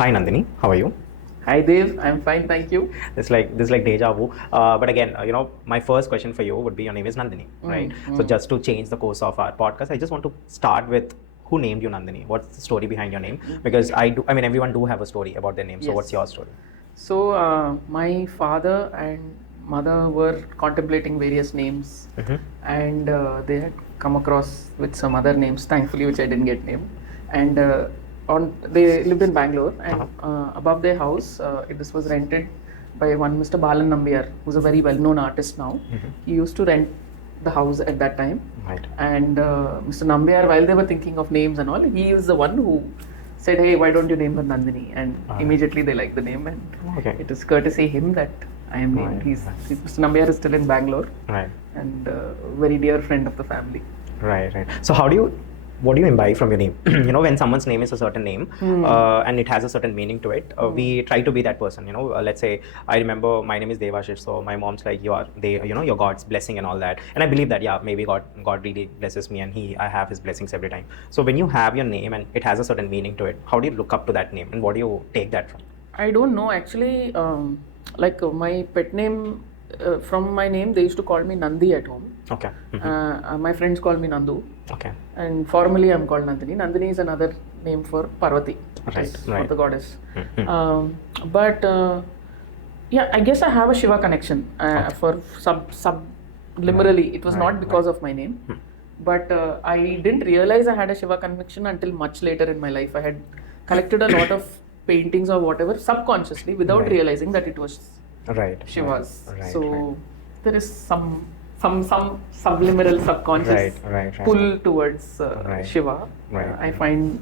Hi Nandini, how are you? Hi Dev, I'm fine, thank you. This like deja vu. But again, my first question for you would be: your name is Nandini, right? So just to change the course of our podcast, I just want to start with who named you Nandini. What's the story behind your name? Because everyone do have a story about their name. So what's your story? So my father and mother were contemplating various names, and they had come across with some other names, thankfully, which I didn't get named. And they lived in Bangalore, and above their house, this was rented by one Mr. Balan Nambiar, who's a very well-known artist now. He used to rent the house at that time. Right. And Mr. Nambiar, while they were thinking of names and all, he was the one who said, "Hey, why don't you name her Nandini?" And immediately they liked the name, and it is courtesy him that I am named. Mr. Nambiar is still in Bangalore, Right. and very dear friend of the family. Right. So what do you imbibe from your name? When someone's name is a certain name and it has a certain meaning to it, we try to be that person. Let's say I remember my name is Devashish, so my mom's like, you're God's blessing and all that, and I believe that maybe God really blesses me, and I have His blessings every time. So when you have your name and it has a certain meaning to it, how do you look up to that name, and what do you take that from? I don't know actually. My pet name. From my name, they used to call me Nandi at home. Okay. My friends call me Nandu. Okay. And formally, I'm called Nandini. Nandini is another name for Parvati, for the goddess. I guess I have a Shiva connection for subliminally. It was not because of my name, but I didn't realize I had a Shiva connection until much later in my life. I had collected a lot of paintings or whatever subconsciously without realizing that it was Shiva's. There is some subliminal subconscious pull towards Shiva. I find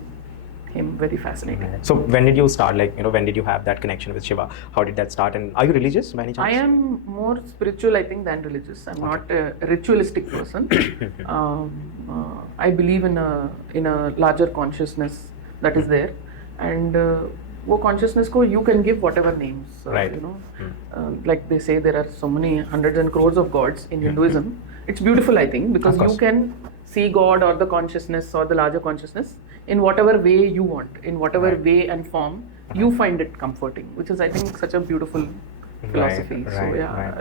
him very fascinating. So when did you start? When did you have that connection with Shiva? How did that start? And are you religious by any chance? I am more spiritual, I think, than religious. I'm not a ritualistic person. I believe in a larger consciousness that is there, and वो consciousness को you can give whatever names. Like they say, there are so many hundreds and crores of gods in Hinduism. It's beautiful, I think, because you can see God or the consciousness or the larger consciousness in whatever way you want, in whatever way and form you find it comforting, which is, I think, such a beautiful philosophy.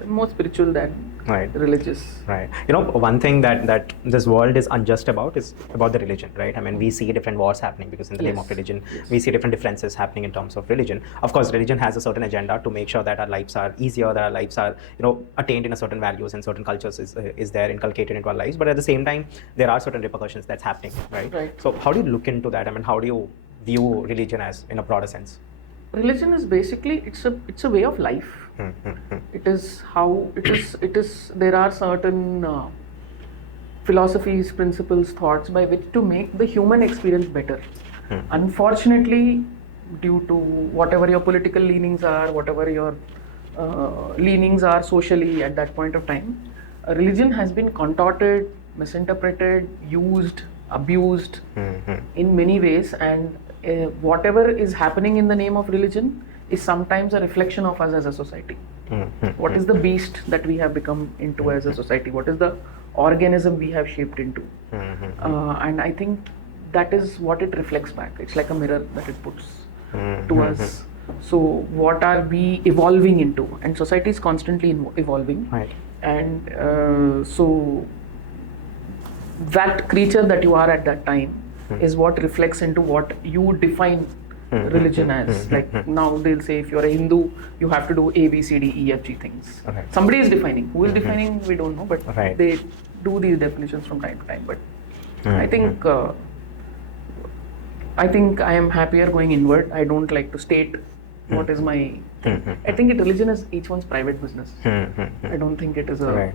More spiritual than religious. Right. One thing that this world is unjust about is about the religion, right? I mean, we see different wars happening because in the name of religion, we see different differences happening in terms of religion. Of course, religion has a certain agenda to make sure that our lives are easier, that our lives are, attained in a certain values and certain cultures is there inculcated into our lives. But at the same time, there are certain repercussions that's happening, right? So how do you look into that? I mean, how do you view religion as in a broader sense? Religion is basically it's a way of life. It is how it is. There are certain philosophies, principles, thoughts by which to make the human experience better. Unfortunately, due to whatever your political leanings are, whatever your leanings are socially at that point of time, religion has been contorted, misinterpreted, used, abused in many ways, and whatever is happening in the name of religion is sometimes a reflection of us as a society. What is the beast that we have become into as a society? What is the organism we have shaped into? And I think that is what it reflects back. It's like a mirror that it puts to us. So what are we evolving into? And society is constantly evolving. Right. And so that creature that you are at that time is what reflects into what you define religion as. Like now they'll say, if you're a Hindu, you have to do A, B, C, D, E, F, G things. Somebody is defining. Who is defining, we don't know, but they do these definitions from time to time. But I think I am happier going inward. I don't like to state what is my thing. I think religion is each one's private business. I don't think it is a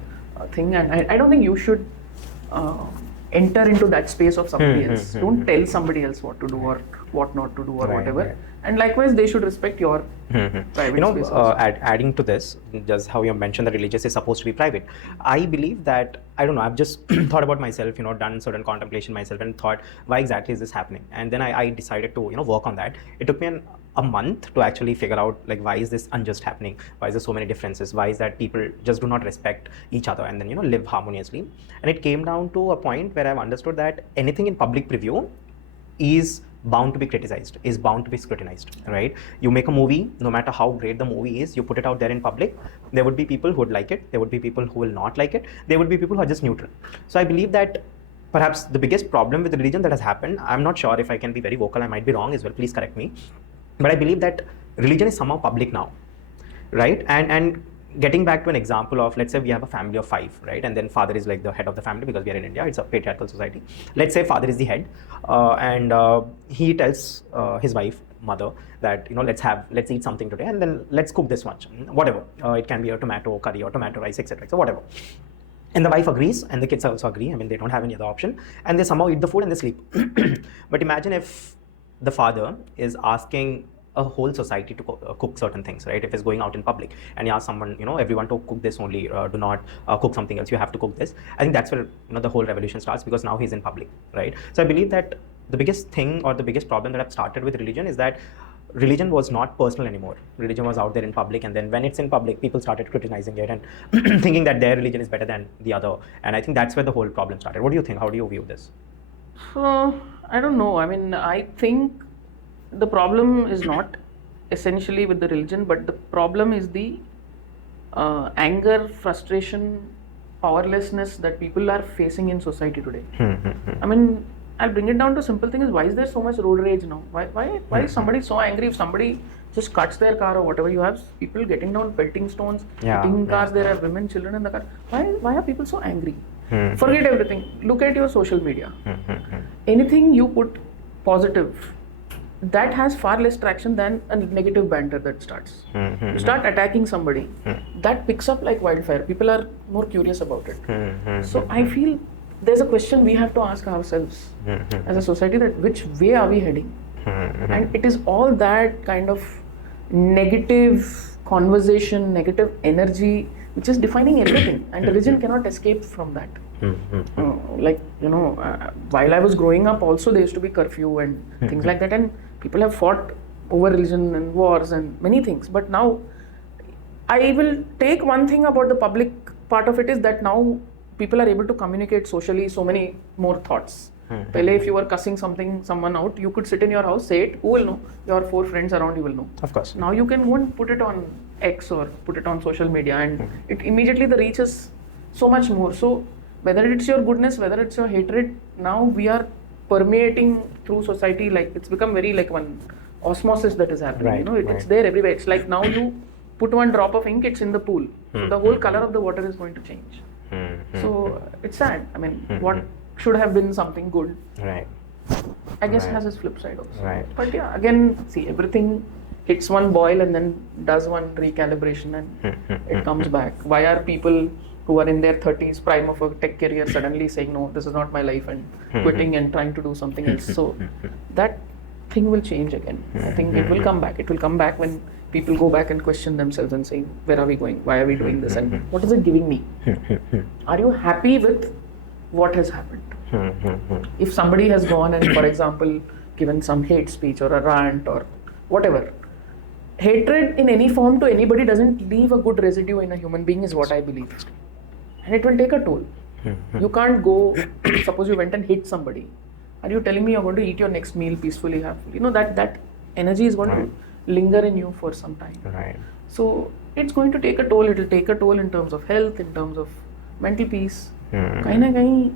thing, and I don't think you should enter into that space of somebody else. Don't tell somebody else what to do or what not to do or whatever. And likewise, they should respect your private space also. Adding to this, just how you mentioned that religious is supposed to be private. I believe that, I don't know, I've just thought about myself, done certain contemplation myself and thought, why exactly is this happening? And then I decided to, work on that. It took me a month to actually figure out, like, why is this unjust happening? Why is there so many differences? Why is that people just do not respect each other and then, live harmoniously? And it came down to a point where I've understood that anything in public preview is bound to be criticized, is bound to be scrutinized, right? You make a movie, no matter how great the movie is, you put it out there in public, there would be people who would like it, there would be people who will not like it, there would be people who are just neutral. So I believe that perhaps the biggest problem with religion that has happened, I'm not sure if I can be very vocal, I might be wrong as well, please correct me, but I believe that religion is somehow public now, right? And getting back to an example of, let's say we have a family of 5, right? And then father is like the head of the family, because we are in India, it's a patriarchal society. Let's say father is the head, and he tells his wife, mother, that, you know, let's eat something today, and then let's cook this much, whatever. It can be a tomato curry or tomato rice, etc. So whatever. And the wife agrees, and the kids also agree. I mean, they don't have any other option, and they somehow eat the food and they sleep. But imagine if the father is asking a whole society to cook certain things, right? If it's going out in public and you ask someone, you know, everyone to cook this only, do not cook something else, you have to cook this. I think that's where, you know, the whole revolution starts, because now he's in public, right? So I believe that the biggest thing, or the biggest problem that I've started with religion, is that religion was not personal anymore. Religion was out there in public, and then when it's in public, people started criticizing it and thinking that their religion is better than the other. And I think that's where the whole problem started. What do you think? How do you view this? I don't know. I mean, I think the problem is not essentially with the religion, but the problem is the anger, frustration, powerlessness that people are facing in society today. I mean, I'll bring it down to simple thing: is why is there so much road rage now? Why is somebody so angry if somebody just cuts their car or whatever? You have people getting down, pelting stones, hitting cars. There are women, children in the car. Why are people so angry? Forget everything. Look at your social media. Anything you put positive, that has far less traction than a negative banter that starts. You start attacking somebody, that picks up like wildfire. People are more curious about it. So I feel there's a question we have to ask ourselves as a society, that which way are we heading? And it is all that kind of negative conversation, negative energy, which is defining everything, and religion cannot escape from that. Like, you know, while I was growing up also, there used to be curfew and things like that, and people have fought over religion and wars and many things. But now I will take one thing about the public part of it, is that now people are able to communicate socially so many more thoughts. Pehle, if you were cussing someone out, you could sit in your house, say it, who will know? Your 4 friends around you will know. Of course. Now you can go and put it on X or put it on social media, and it immediately, the reach is so much more. So whether it's your goodness, whether it's your hatred, now we are permeating through society. Like, it's become very like one osmosis that is happening. Right, you know, it's there everywhere. It's like now you put one drop of ink, it's in the pool. So the whole color of the water is going to change. So it's sad. I mean, what should have been something good, right, I guess has its flip side also. Right. But yeah, again, see, everything hits one boil and then does one recalibration, and it comes back. Why are people who are in their 30s, prime of a tech career, suddenly saying, no, this is not my life, and quitting and trying to do something else? So that thing will change again. I think it will come back. It will come back when people go back and question themselves and say, where are we going? Why are we doing this? And what is it giving me? Are you happy with what has happened? If somebody has gone and, for example, given some hate speech or a rant or whatever, hatred in any form to anybody doesn't leave a good residue in a human being, is what I believe. And it will take a toll. You can't go, suppose you went and hit somebody. Are you telling me you're going to eat your next meal peacefully, happily? You know, that energy is going to linger in you for some time. Right. So it's going to take a toll. It will take a toll in terms of health, in terms of mental peace. Kahin na kahin,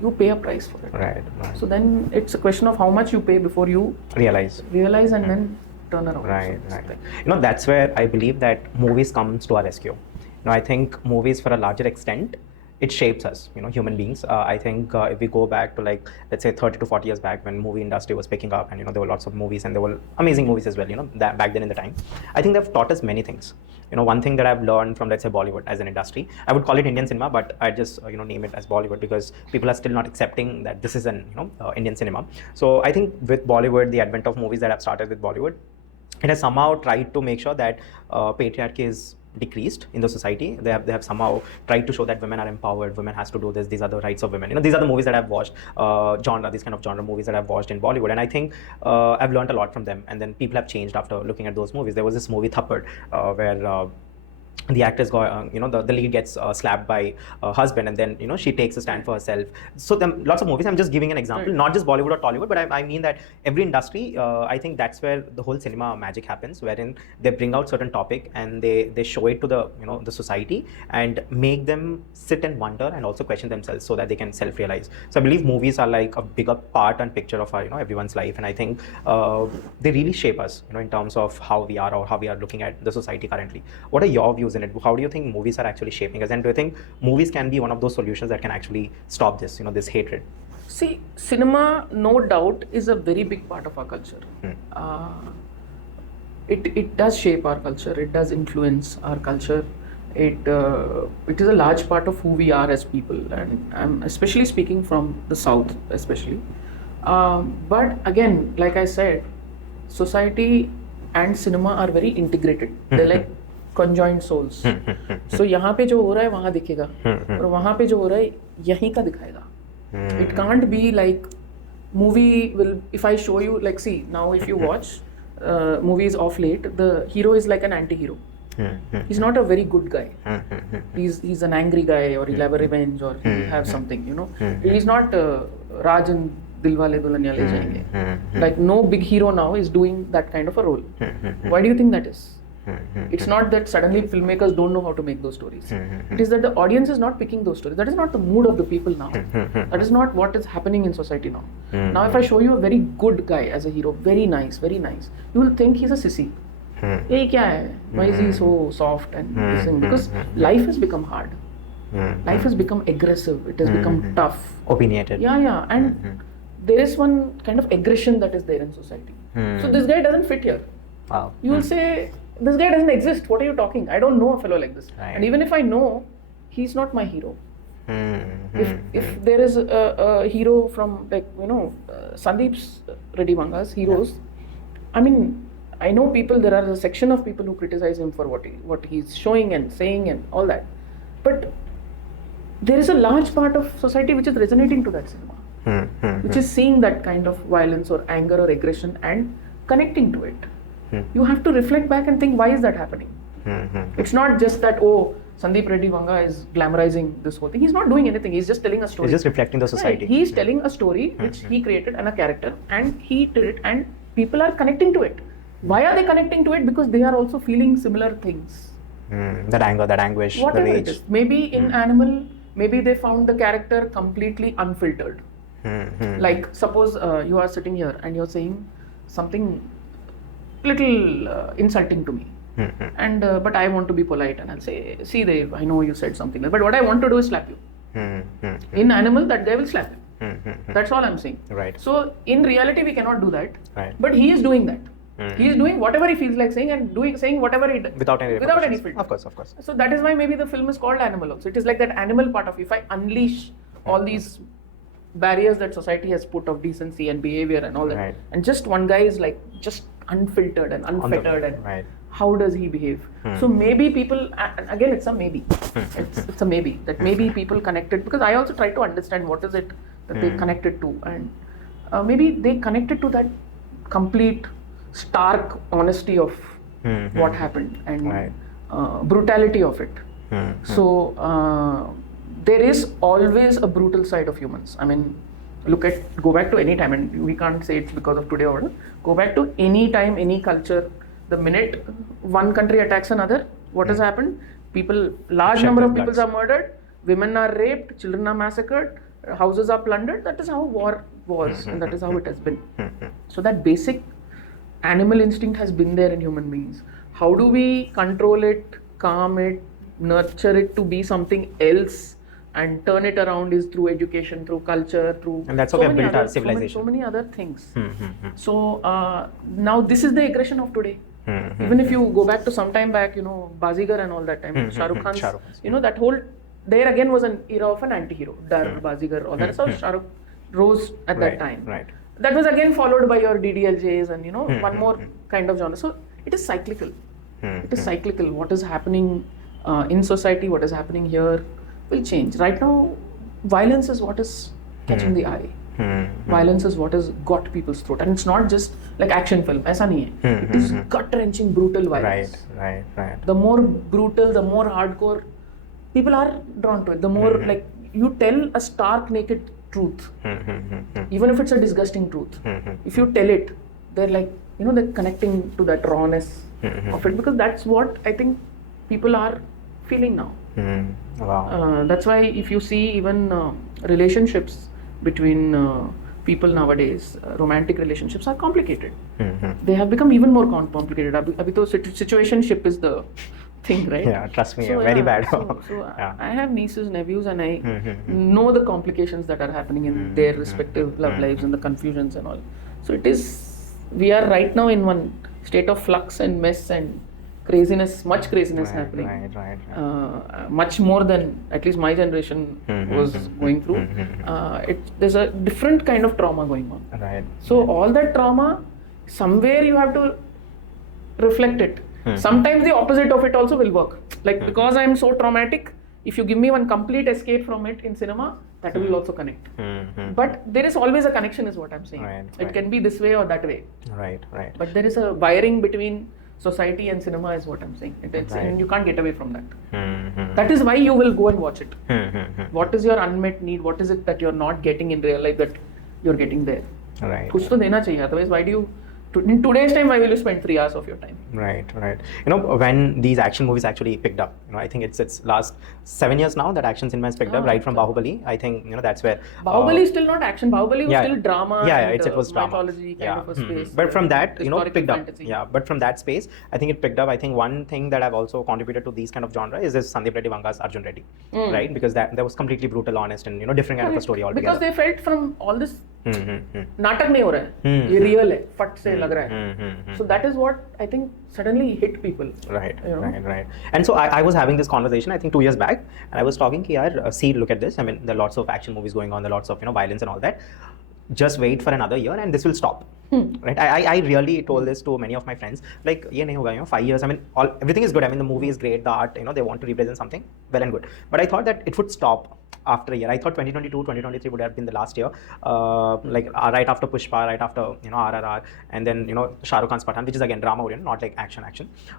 you pay a price for it. Right. So then it's a question of how much you pay before you realize and then turn around. Right. You know, that's where I believe that movies comes to our rescue. You know, I think movies, for a larger extent, it shapes us, you know, human beings. I think if we go back to, like, let's say 30 to 40 years back, when movie industry was picking up, and, you know, there were lots of movies, and there were amazing movies as well, you know, that back then in the time. I think they've taught us many things. You know, one thing that I've learned from, let's say, Bollywood as an industry, I would call it Indian cinema, but I just, you know, name it as Bollywood, because people are still not accepting that this is an, you know, Indian cinema. So I think with Bollywood, the advent of movies that have started with Bollywood, it has somehow tried to make sure that patriarchy is decreased in the society. They have somehow tried to show that women are empowered, women has to do this, these are the rights of women. You know, these are the movies that I've watched, these kind of genre movies that I've watched in Bollywood, and I think I've learned a lot from them. And then people have changed after looking at those movies. There was this movie Thappad, where the actress got the lead gets slapped by her husband, and then she takes a stand for herself. So then lots of movies, I'm just giving an example, Right. not just Bollywood or Tollywood, but I mean that every industry, I think that's where the whole cinema magic happens, wherein they bring out certain topic and they show it to the the society and make them sit and wonder and also question themselves so that they can self-realize. So I believe movies are like a bigger part and picture of our everyone's life, and I think they really shape us in terms of how we are or how we are looking at the society currently. What are your views in it? How do you think movies are actually shaping us, and do you think movies can be one of those solutions that can actually stop this this hatred? See, cinema, no doubt, is a very big part of our culture. It does shape our culture. It does influence our culture. It is a large part of who we are as people, and I'm especially speaking from the South, especially. But again, like I said, society and cinema are very integrated. They're like conjoined souls. So यहाँ पे जो हो रहा है वहाँ दिखेगा, और वहाँ पे जो हो रहा है यहीं का दिखाएगा. It can't be like movie will, if I show you, like, see, now if you watch movies of late, the hero is like an anti-hero. He's not a very good guy. He's an angry guy, or he'll have a revenge, or he'll have something, He's not Rajan Dilwale Dulhaniya Le Jayenge. Like, no big hero now is doing that kind of a role. Why do you think that is? It's not that suddenly filmmakers don't know how to make those stories. It is that the audience is not picking those stories. That is not the mood of the people now. That is not what is happening in society now. Now if I show you a very good guy as a hero, very nice, you will think he's a sissy. Hey, kya hai? Why is he so soft and this thing? Because life has become hard. Life has become aggressive. It has become tough. Opinionated. Yeah. And there is one kind of aggression that is there in society. So this guy doesn't fit here. Wow. You will say, this guy doesn't exist. What are you talking? I don't know a fellow like this. Right. And even if I know, he's not my hero. If there is a hero from, like, Sandeep's Reddy Vanga's heroes, I mean, I know people, there are a section of people who criticize him for what he's showing and saying and all that. But there is a large part of society which is resonating to that cinema, which is seeing that kind of violence or anger or aggression and connecting to it. You have to reflect back and think, why is that happening? It's not just that, oh, Sandeep Reddy Vanga is glamorizing this whole thing. He's not doing anything. He's just telling a story. He's just reflecting the society. Right. He's telling a story which he created and a character, and he did it, and people are connecting to it. Why are they connecting to it? Because they are also feeling similar things. That anger, that anguish, Whatever the it rage. is. Maybe in Animal, maybe they found the character completely unfiltered. Like, suppose you are sitting here and you're saying something little insulting to me, and but I want to be polite, and I'll say, see Dave, I know you said something, but what I want to do is slap you. In Animal, that guy will slap you. That's all I'm saying. Right. So in reality, we cannot do that. Right. But he is doing that. He is doing whatever he feels like saying, and saying whatever he does Without any filter. Of course. So that is why maybe the film is called Animal also. It is like that animal part of, if I unleash all these barriers that society has put of decency and behavior and all that, Right. and just one guy is like just unfiltered and unfettered, and right. how does he behave? So maybe people, and again, it's a maybe. It's a maybe that maybe people connected, because I also try to understand what is it that they connected to, and maybe they connected to that complete stark honesty of what happened and Right. Brutality of it. So there is always a brutal side of humans. I mean, go back to any time, and we can't say it's because of today or go back to any time, any culture. The minute one country attacks another, what has happened? Large number of people are murdered, women are raped, children are massacred, houses are plundered. That is how war was, and that is how it has been. So that basic animal instinct has been there in human beings. How do we control it, calm it, nurture it to be something else, and turn it around is through education, through culture, through And that's how we have built our civilization. so many other things. So now this is the aggression of today. Even if you go back to some time back, Bazigar and all that time, Shah Rukh Khan's, that whole, there again was an era of an anti-hero, Dar, Bazigar, all that. So Shah Rukh rose at that time. Right. That was again followed by your DDLJs and one more kind of genre. So it is cyclical. It is cyclical. What is happening in society, what is happening here will change. Right now, violence is what is catching the eye. Violence is what has got people's throat, and it's not just like action film. ऐसा नहीं है. It is gut-wrenching, brutal violence. Right. The more brutal, the more hardcore, people are drawn to it. The more like you tell a stark, naked truth, even if it's a disgusting truth. If you tell it, they're like, they're connecting to that rawness of it, because that's what I think people are feeling now. Wow. That's why if you see even relationships between people nowadays, romantic relationships are complicated. They have become even more complicated. Abhi to situationship is the thing, right? Yeah, trust me, very bad. I have nieces, nephews, and I know the complications that are happening in their respective love lives and the confusions and all. So we are right now in one state of flux and mess and craziness, much craziness happening. Right. Much more than at least my generation was going through. There's a different kind of trauma going on. Right. So all that trauma, somewhere you have to reflect it. Sometimes the opposite of it also will work. Like because I'm so traumatic, if you give me one complete escape from it in cinema, that will also connect. But there is always a connection, is what I'm saying. It can be this way or that way. Right. But there is a wiring between society and cinema, is what I'm saying. And you can't get away from that. That is why you will go and watch it. What is your unmet need? What is it that you're not getting in real life that you're getting there? Right. कुछ तो देना चाहिए. Otherwise, why do you? In today's time, why will you spend 3 hours of your time? Right. When these action movies actually picked up, I think it's last 7 years now that action cinema has picked up, right from Bahubali. I think, that's where... Bahubali is still not action. Bahubali was still drama. It was drama. Mythology kind of a space. But from that, picked fantasy. up. Yeah, but from that space, I think it picked up. I think one thing that I've also contributed to these kind of genre is this Sandeep Reddy Vanga's Arjun Reddy, right? Because that was completely brutal, honest, and, different kind of a story altogether. Because they felt from all this, नाटक नहीं हो रहा है, ये real है, फट से लग रहा है. So that is what I think suddenly hit people. Right. And so I was having this conversation, I think 2 years back, and I was talking, see, look at this. I mean, there are lots of action movies going on, there are lots of violence and all that. Just wait for another year and this will stop. Right? I really told this to many of my friends. Like, ye nahi hoga, 5 years. I mean, everything is good. I mean, the movie is great, the art, they want to represent something, well and good. But I thought that it would stop after a year. I thought 2022, 2023 would have been the last year, like right after Pushpa, right after RRR, and then Shah Rukh Khan's Pathaan, which is again drama oriented, not like action,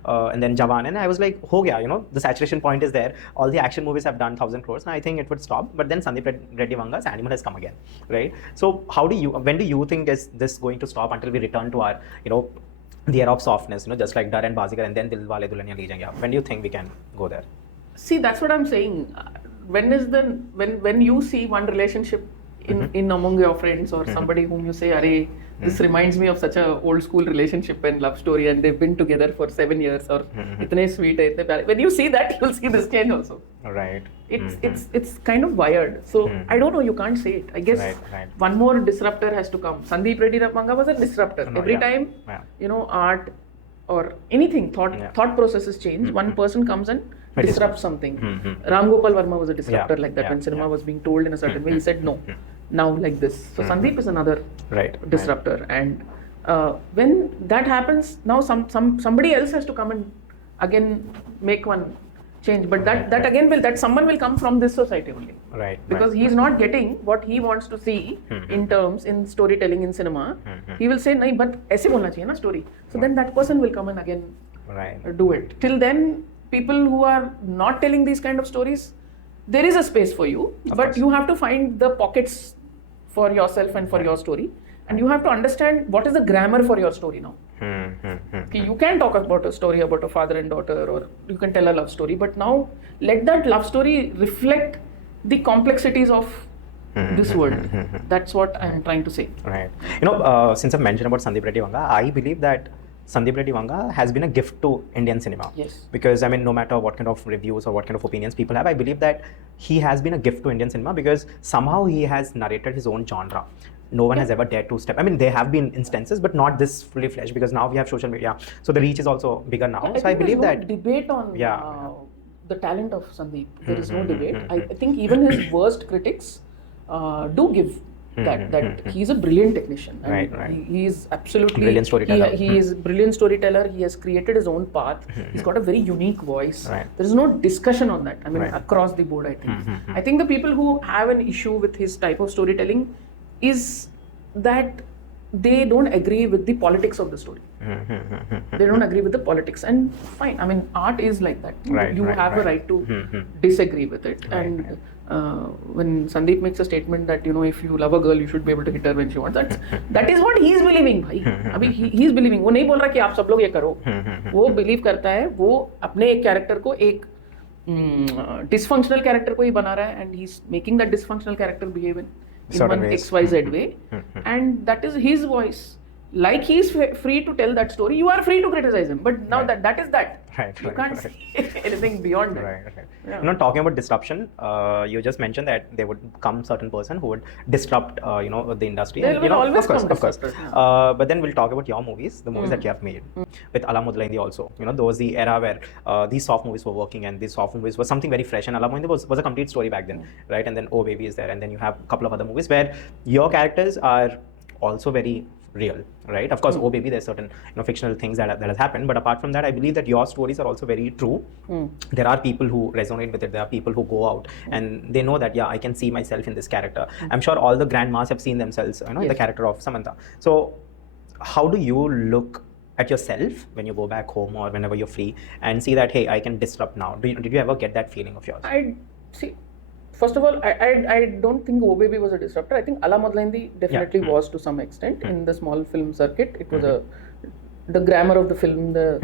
and then Jawan, and I was like, ho gaya, the saturation point is there. All the action movies have done 1,000 crores, and I think it would stop. But then Sandeep Reddy Vanga's Animal has come again, right? So when do you think is this going to stop until we return to our the era of softness, just like Dar and Bazigar, and then Dilwale Dulhaniya Le Jayenge? When do you think we can go there? See, that's what I'm saying. When you see one relationship in among your friends or somebody whom you say, "Arey, this reminds me of such a old school relationship and love story, and they've been together for 7 years," or "Itne sweet hai, itne pyare." When you see that, you'll see this change also. Right. It's kind of wired. So I don't know. You can't say it. I guess one more disruptor has to come. Sandeep Reddy Vanga was a disruptor. Every time, art or anything, thought processes change. One person comes and disrupt something. Ram Gopal Verma was a disruptor like that. When cinema was being told in a certain way, he said no, now like this. So Sandeep is another disruptor, and when that happens, now somebody else has to come and again make one change. But that again someone will come from this society only, because he is not getting what he wants to see in storytelling in cinema. He will say, "Nahi, but ऐसे बोलना चाहिए ना story." So then that person will come and again do it. Till then, people who are not telling these kind of stories, there is a space for you, but you have to find the pockets for yourself and for your story, and you have to understand what is the grammar for your story now. You can talk about a story about a father and daughter, or you can tell a love story, but now let that love story reflect the complexities of this world. That's what I'm trying to say. Right. Since I've mentioned about Sandeep Reddy Vanga, I believe that Sandeep Reddy Vanga has been a gift to Indian cinema. Yes. Because, I mean, no matter what kind of reviews or what kind of opinions people have, I believe that he has been a gift to Indian cinema because somehow he has narrated his own genre. No one has ever dared to step. I mean, there have been instances, but not this fully fledged, because now we have social media. So the reach is also bigger now. So I believe that... debate on the talent of Sandeep. There is no debate. I think even his worst critics do give that he's a brilliant technician. And he is absolutely... Brilliant storyteller. He is a brilliant storyteller. He has created his own path. He's got a very unique voice. There is no discussion on that. I mean, across the board, I think. I think the people who have an issue with his type of storytelling is that they don't agree with the politics of the story. They don't agree with the politics, and fine. I mean, art is like that. You have a right to disagree with it. And when Sandeep makes a statement that, you know, if you love a girl, you should be able to hit her when she wants. That is what he is believing, भाई. अभी he is believing. वो नहीं बोल रहा कि आप सब लोग ये करो. वो believe करता है. वो अपने एक character को एक dysfunctional character को ही बना रहा है, and he's making that dysfunctional character behave in one XYZ way, and that is his voice. Like he is free to tell that story, you are free to criticize him. But now that is that. You can't say anything beyond that. Yeah. You know, talking about disruption, you just mentioned that there would come certain person who would disrupt, the industry. There will always come disruptors. But then we'll talk about your movies, the movies that you have made. With Modalaindi also. You know, there was the era where these soft movies were working, and these soft movies were something very fresh. And Modalaindi was a complete story back then, right? And then Oh Baby is there, and then you have a couple of other movies where your characters are also very real, right? Of course, Oh Baby, there's certain fictional things that has happened, but apart from that, I believe that your stories are also very true. There are people who resonate with it. There are people who go out and they know that, yeah, I can see myself in this character. I'm sure all the grandmas have seen themselves, in the character of Samantha. So how do you look at yourself when you go back home or whenever you're free and see that, hey, I can disrupt now? Did you ever get that feeling of yours? I see. First of all, I don't think Oh Baby was a disruptor. I think Modalaindi definitely was to some extent in the small film circuit. It was the grammar of the film, the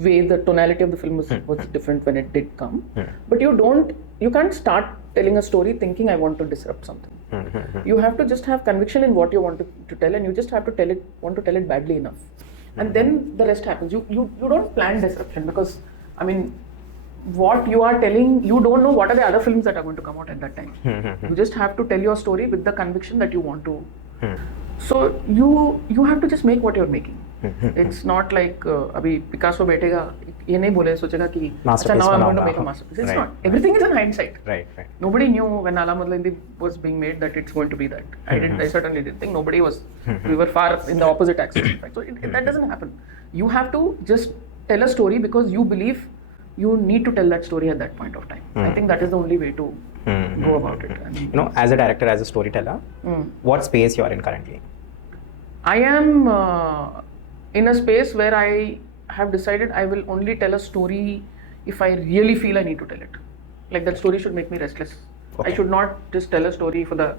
way, the tonality of the film was different when it did come. But you can't start telling a story thinking I want to disrupt something. You have to just have conviction in what you want to tell, and you just have to want to tell it badly enough. And then the rest happens. You don't plan disruption, because, I mean, what you are telling, you don't know what are the other films that are going to come out at that time. You just have to tell your story with the conviction that you want to. So you have to just make what you're making. It's not like अभी Picasso बैठेगा ये नहीं बोले सोचेगा कि अच्छा now I'm going to make a masterpiece. It's not. Everything is in hindsight. Right. Nobody knew when Modalaindi was being made that it's going to be that. I certainly didn't think. Nobody was. We were far in the opposite axis. In fact. So that doesn't happen. You have to just tell a story because you believe you need to tell that story at that point of time. I think that is the only way to go about it. As a director, as a storyteller, what space you are in currently? I am in a space where I have decided I will only tell a story if I really feel I need to tell it. Like, that story should make me restless. I should not just tell a story for the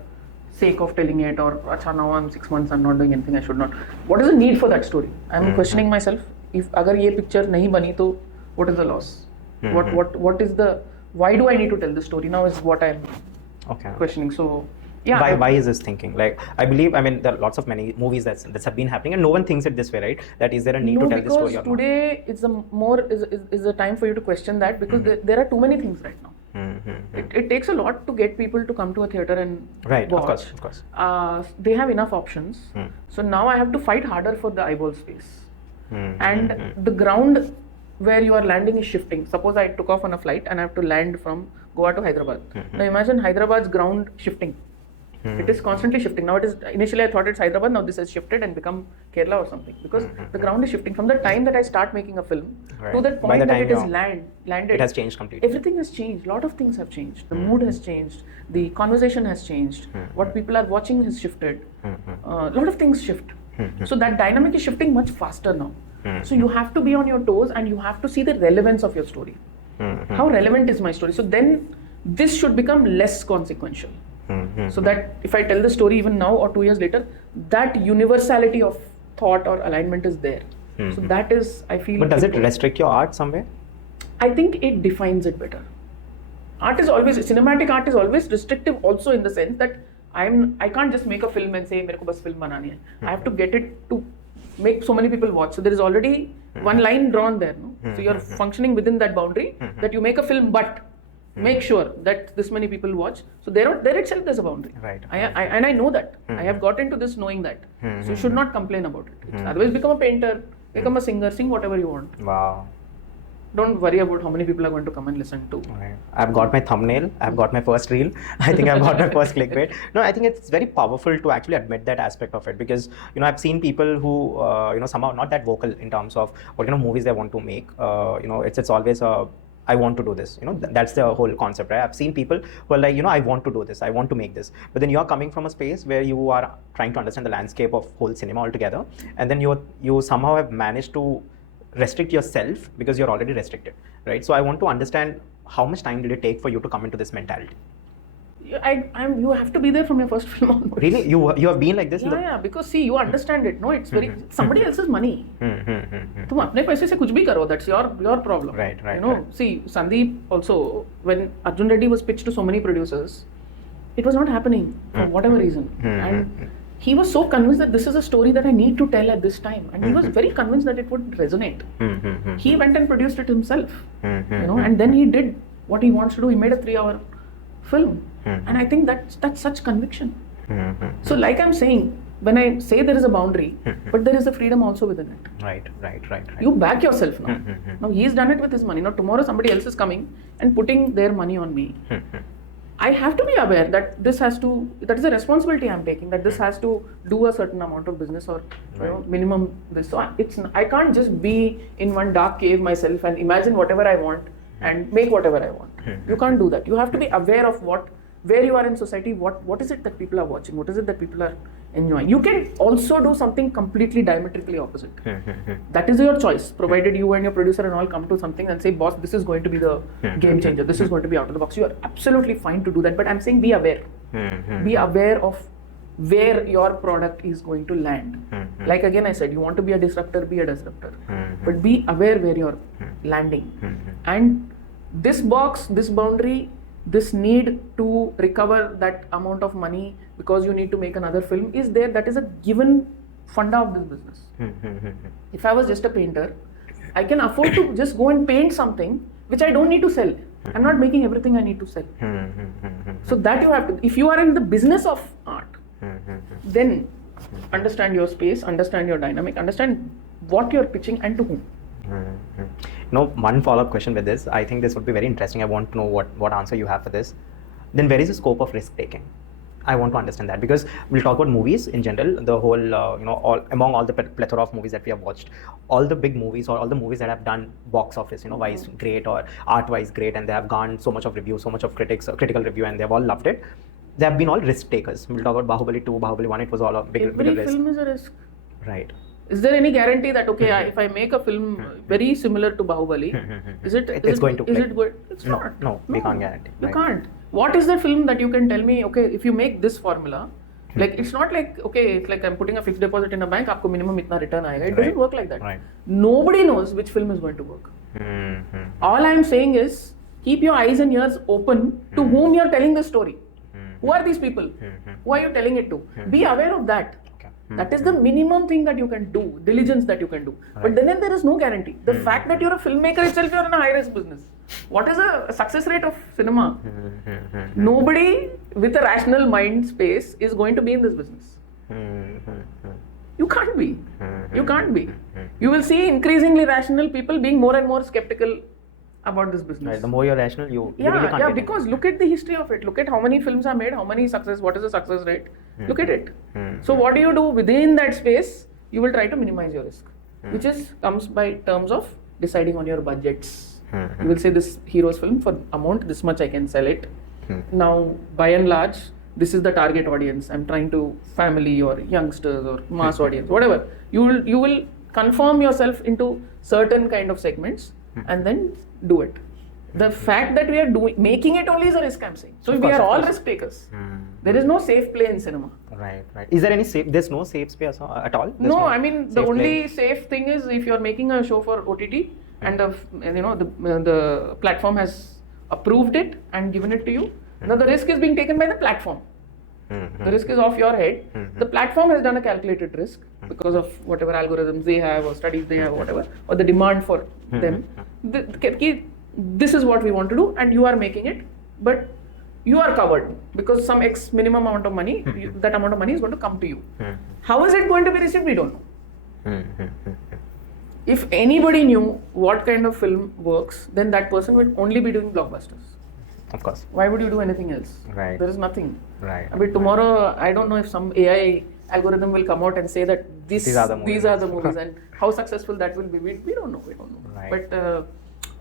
sake of telling it, or acha now I'm 6 months, I'm not doing anything, I should not. What is the need for that story? I'm questioning myself. If agar ye picture nahi bani, to what is the loss? What is the, why do I need to tell this story now is what I'm questioning. So yeah. Why is this thinking? Like, I believe, there are lots of many movies that have been happening, and no one thinks it this way, right? That is there a need to tell this story or not? Today it's a time for you to question that, because there are too many things right now. It takes a lot to get people to come to a theater and watch. Of course. They have enough options. So now I have to fight harder for the eyeball space. And the ground where you are landing is shifting. Suppose I took off on a flight and I have to land from Goa to Hyderabad. Now imagine Hyderabad's ground shifting. It is constantly shifting. Now initially I thought it's Hyderabad, now this has shifted and become Kerala or something, because the ground is shifting. From the time that I start making a film to that point that it is landed, it has changed completely. Everything has changed. A lot of things have changed. The mood has changed. The conversation has changed. What people are watching has shifted. A lot of things shift. So that dynamic is shifting much faster now. So you have to be on your toes, and you have to see the relevance of your story. How relevant is my story? So then this should become less consequential. So that if I tell the story even now or 2 years later, that universality of thought or alignment is there. So that is, I feel. But does it restrict your art somewhere? I think it defines it better. Cinematic art is always restrictive also, in the sense that I can't just make a film and say मेरे को बस film बनानी है. I have to get it to make so many people watch. So there is already one line drawn there. No? So you're functioning within that boundary that you make a film, but make sure that this many people watch. So there itself there's a boundary. Right. I know that. I have got into this knowing that. So you should not complain about it. Otherwise become a painter, become a singer, sing whatever you want. Wow. Don't worry about how many people are going to come and listen to. Right. I've got my thumbnail. I've got my first reel. I think I've got my first clickbait. No, I think it's very powerful to actually admit that aspect of it, because I've seen people who somehow not that vocal in terms of what movies they want to make. It's always a I want to do this. That's the whole concept, right? I've seen people who are like, I want to do this, I want to make this. But then you're coming from a space where you are trying to understand the landscape of whole cinema altogether. And then you somehow have managed to restrict yourself because you're already restricted, right? So I want to understand, how much time did it take for you to come into this mentality? You have to be there from your first film onwards. Really? You have been like this? Yeah, because see, you understand it. No, it's very somebody else's money. तुम अपने पैसे से कुछ भी करो. That's your problem. Right. See, Sandeep also, when Arjun Reddy was pitched to so many producers, it was not happening for whatever reason. And he was so convinced that this is a story that I need to tell at this time. And he was very convinced that it would resonate. He went and produced it himself. And then he did what he wants to do. He made a 3-hour film. And I think that's such conviction. So like I'm saying, when I say there is a boundary, but there is a freedom also within it. Right. You back yourself now. Now he's done it with his money. Now tomorrow somebody else is coming and putting their money on me. I have to be aware that that is a responsibility I'm taking, that this has to do a certain amount of business or minimum this. So I can't just be in one dark cave myself and imagine whatever I want and make whatever I want. You can't do that. You have to be aware of where you are in society, what is it that people are watching, what is it that people are enjoying. You can also do something completely diametrically opposite. That is your choice, provided you and your producer and all come to something and say, boss, this is going to be the game changer, this is going to be out of the box. You are absolutely fine to do that, but I'm saying be aware. Be aware of where your product is going to land. Like again I said, you want to be a disruptor, be a disruptor. But be aware where you're landing. And this box, this boundary, this need to recover that amount of money because you need to make another film is there. That is a given funda of this business. If I was just a painter, I can afford to just go and paint something which I don't need to sell. I'm not making everything I need to sell. So that you have to, if you are in the business of art, then understand your space, understand your dynamic, understand what you're pitching and to whom. One follow-up question with this. I think this would be very interesting. I want to know what answer you have for this. Then where is the scope of risk-taking? I want to understand that, because we'll talk about movies in general, the whole, among all the plethora of movies that we have watched, all the big movies or all the movies that have done box office, wise great or art-wise great, and they have garnered so much of review, so much of critical review, and they've all loved it. They have been all risk takers. We'll talk about Bahubali 2, Bahubali 1, it was all a big risk. Every film is a risk. Right. Is there any guarantee that if I make a film very similar to Bahubali, is it good? It's not. No, we can't guarantee. You can't. What is the film that you can tell me? Okay, if you make this formula, like it's not like it's like I'm putting a fixed deposit in a bank. आपको minimum इतना return आएगा. It doesn't work like that. Right. Nobody knows which film is going to work. All I'm saying is keep your eyes and ears open to whom you're telling the story. Who are these people? Who are you telling it to? Be aware of that. That is the minimum thing that you can do, diligence that you can do. Right. But then there is no guarantee. The fact that you're a filmmaker itself, you're in a high-risk business. What is a success rate of cinema? Nobody with a rational mind space is going to be in this business. You can't be. You can't be. You will see increasingly rational people being more and more skeptical about this business. Right. The more you're rational, you really can't. Yeah, because look at the history of it. Look at how many films are made, what is the success rate. Look at it. So what do you do within that space? You will try to minimize your risk, which comes by terms of deciding on your budgets. You will say this hero's film, for amount this much I can sell it. Now by and large, this is the target audience. I'm trying to family or youngsters or mass audience, whatever. You will conform yourself into certain kind of segments and then do it. The fact that we are making it only is a risk, I'm saying. So we are all risk takers. There is no safe play in cinema. Right. Is there any safe? There's no safe space at all? No, I mean the only safe thing is if you're making a show for OTT and the platform has approved it and given it to you. Now the risk is being taken by the platform. The risk is off your head. The platform has done a calculated risk because of whatever algorithms they have or studies they have, whatever, or the demand for them. This is what we want to do, and you are making it, but you are covered because some X minimum amount of money, that amount of money is going to come to you. How is it going to be received? We don't know. If anybody knew what kind of film works, then that person would only be doing blockbusters. Of course. Why would you do anything else? Right. There is nothing. Right. I mean, tomorrow, I don't know if some AI algorithm will come out and say that these are the movies and how successful that will be. We don't know. Right. But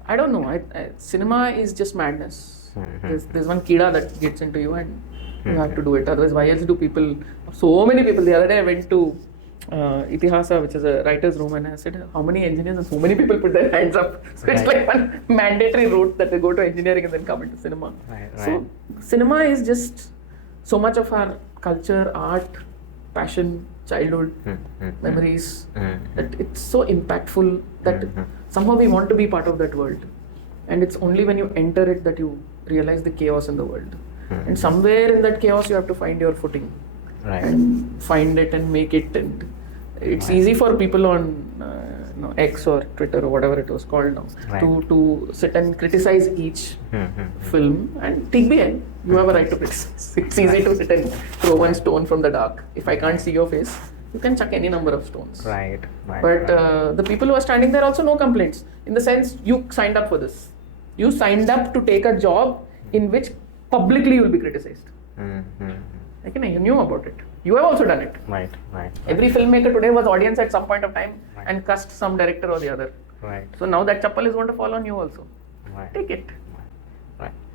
I don't know. Cinema is just madness. There's one kida that gets into you and you have to do it. Otherwise, why else do people? So many people. The other day I went to Itihasa, which is a writer's room, and I said, how many engineers? And so many people put their hands up. So it's like one mandatory route that they go to engineering and then come into cinema. So cinema is just so much of our culture, art, passion, childhood, memories. That it's so impactful that somehow we want to be part of that world. And it's only when you enter it that you realize the chaos in the world. And somewhere in that chaos you have to find your footing. And find it and make it. And it's easy for people on X or Twitter or whatever it was called now to sit and criticize each film. And take bhi hai, you have a right to criticize. It's easy to sit and throw one stone from the dark. If I can't see your face, you can chuck any number of stones. But the people who are standing there also no complaints. In the sense, you signed up for this. You signed up to take a job in which publicly you will be criticized. Like, you knew about it. You have also done it. Every filmmaker today was audience at some point of time and cussed some director or the other. So now that chappal is going to fall on you also. Take it.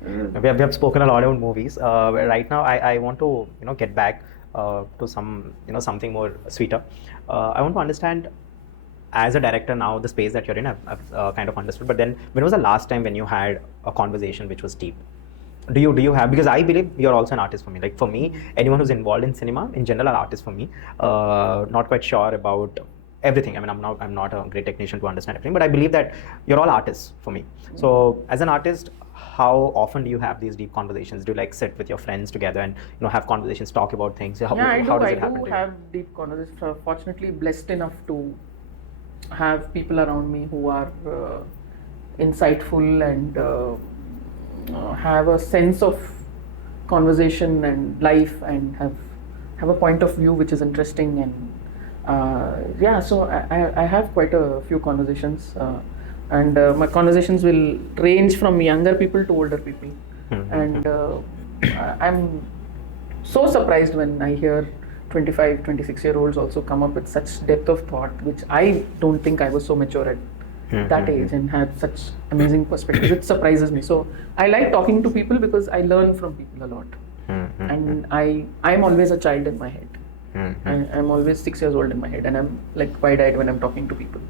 We have spoken a lot about movies. Right now, I want to get back to something more sweeter. I want to understand, as a director now, the space that you're in, I've kind of understood. But then, when was the last time when you had a conversation which was deep? Do you have, because I believe you're also an artist for me. Like for me, anyone who's involved in cinema in general are artists for me. Not quite sure about everything. I mean, I'm not a great technician to understand everything, but I believe that you're all artists for me. So as an artist, how often do you have these deep conversations? Do you like sit with your friends together and have conversations, talk about things? How does it happen? I do have deep conversations. I'm fortunately blessed enough to have people around me who are insightful and have a sense of conversation and life and have a point of view which is interesting. And so I have quite a few conversations. And my conversations will range from younger people to older people. And I'm so surprised when I hear 25, 26-year-olds also come up with such depth of thought, which I don't think I was so mature at that age and had such amazing perspectives. It surprises me. So I like talking to people because I learn from people a lot. And I'm always a child in my head. I'm always 6 years old in my head, and I'm like wide-eyed when I'm talking to people.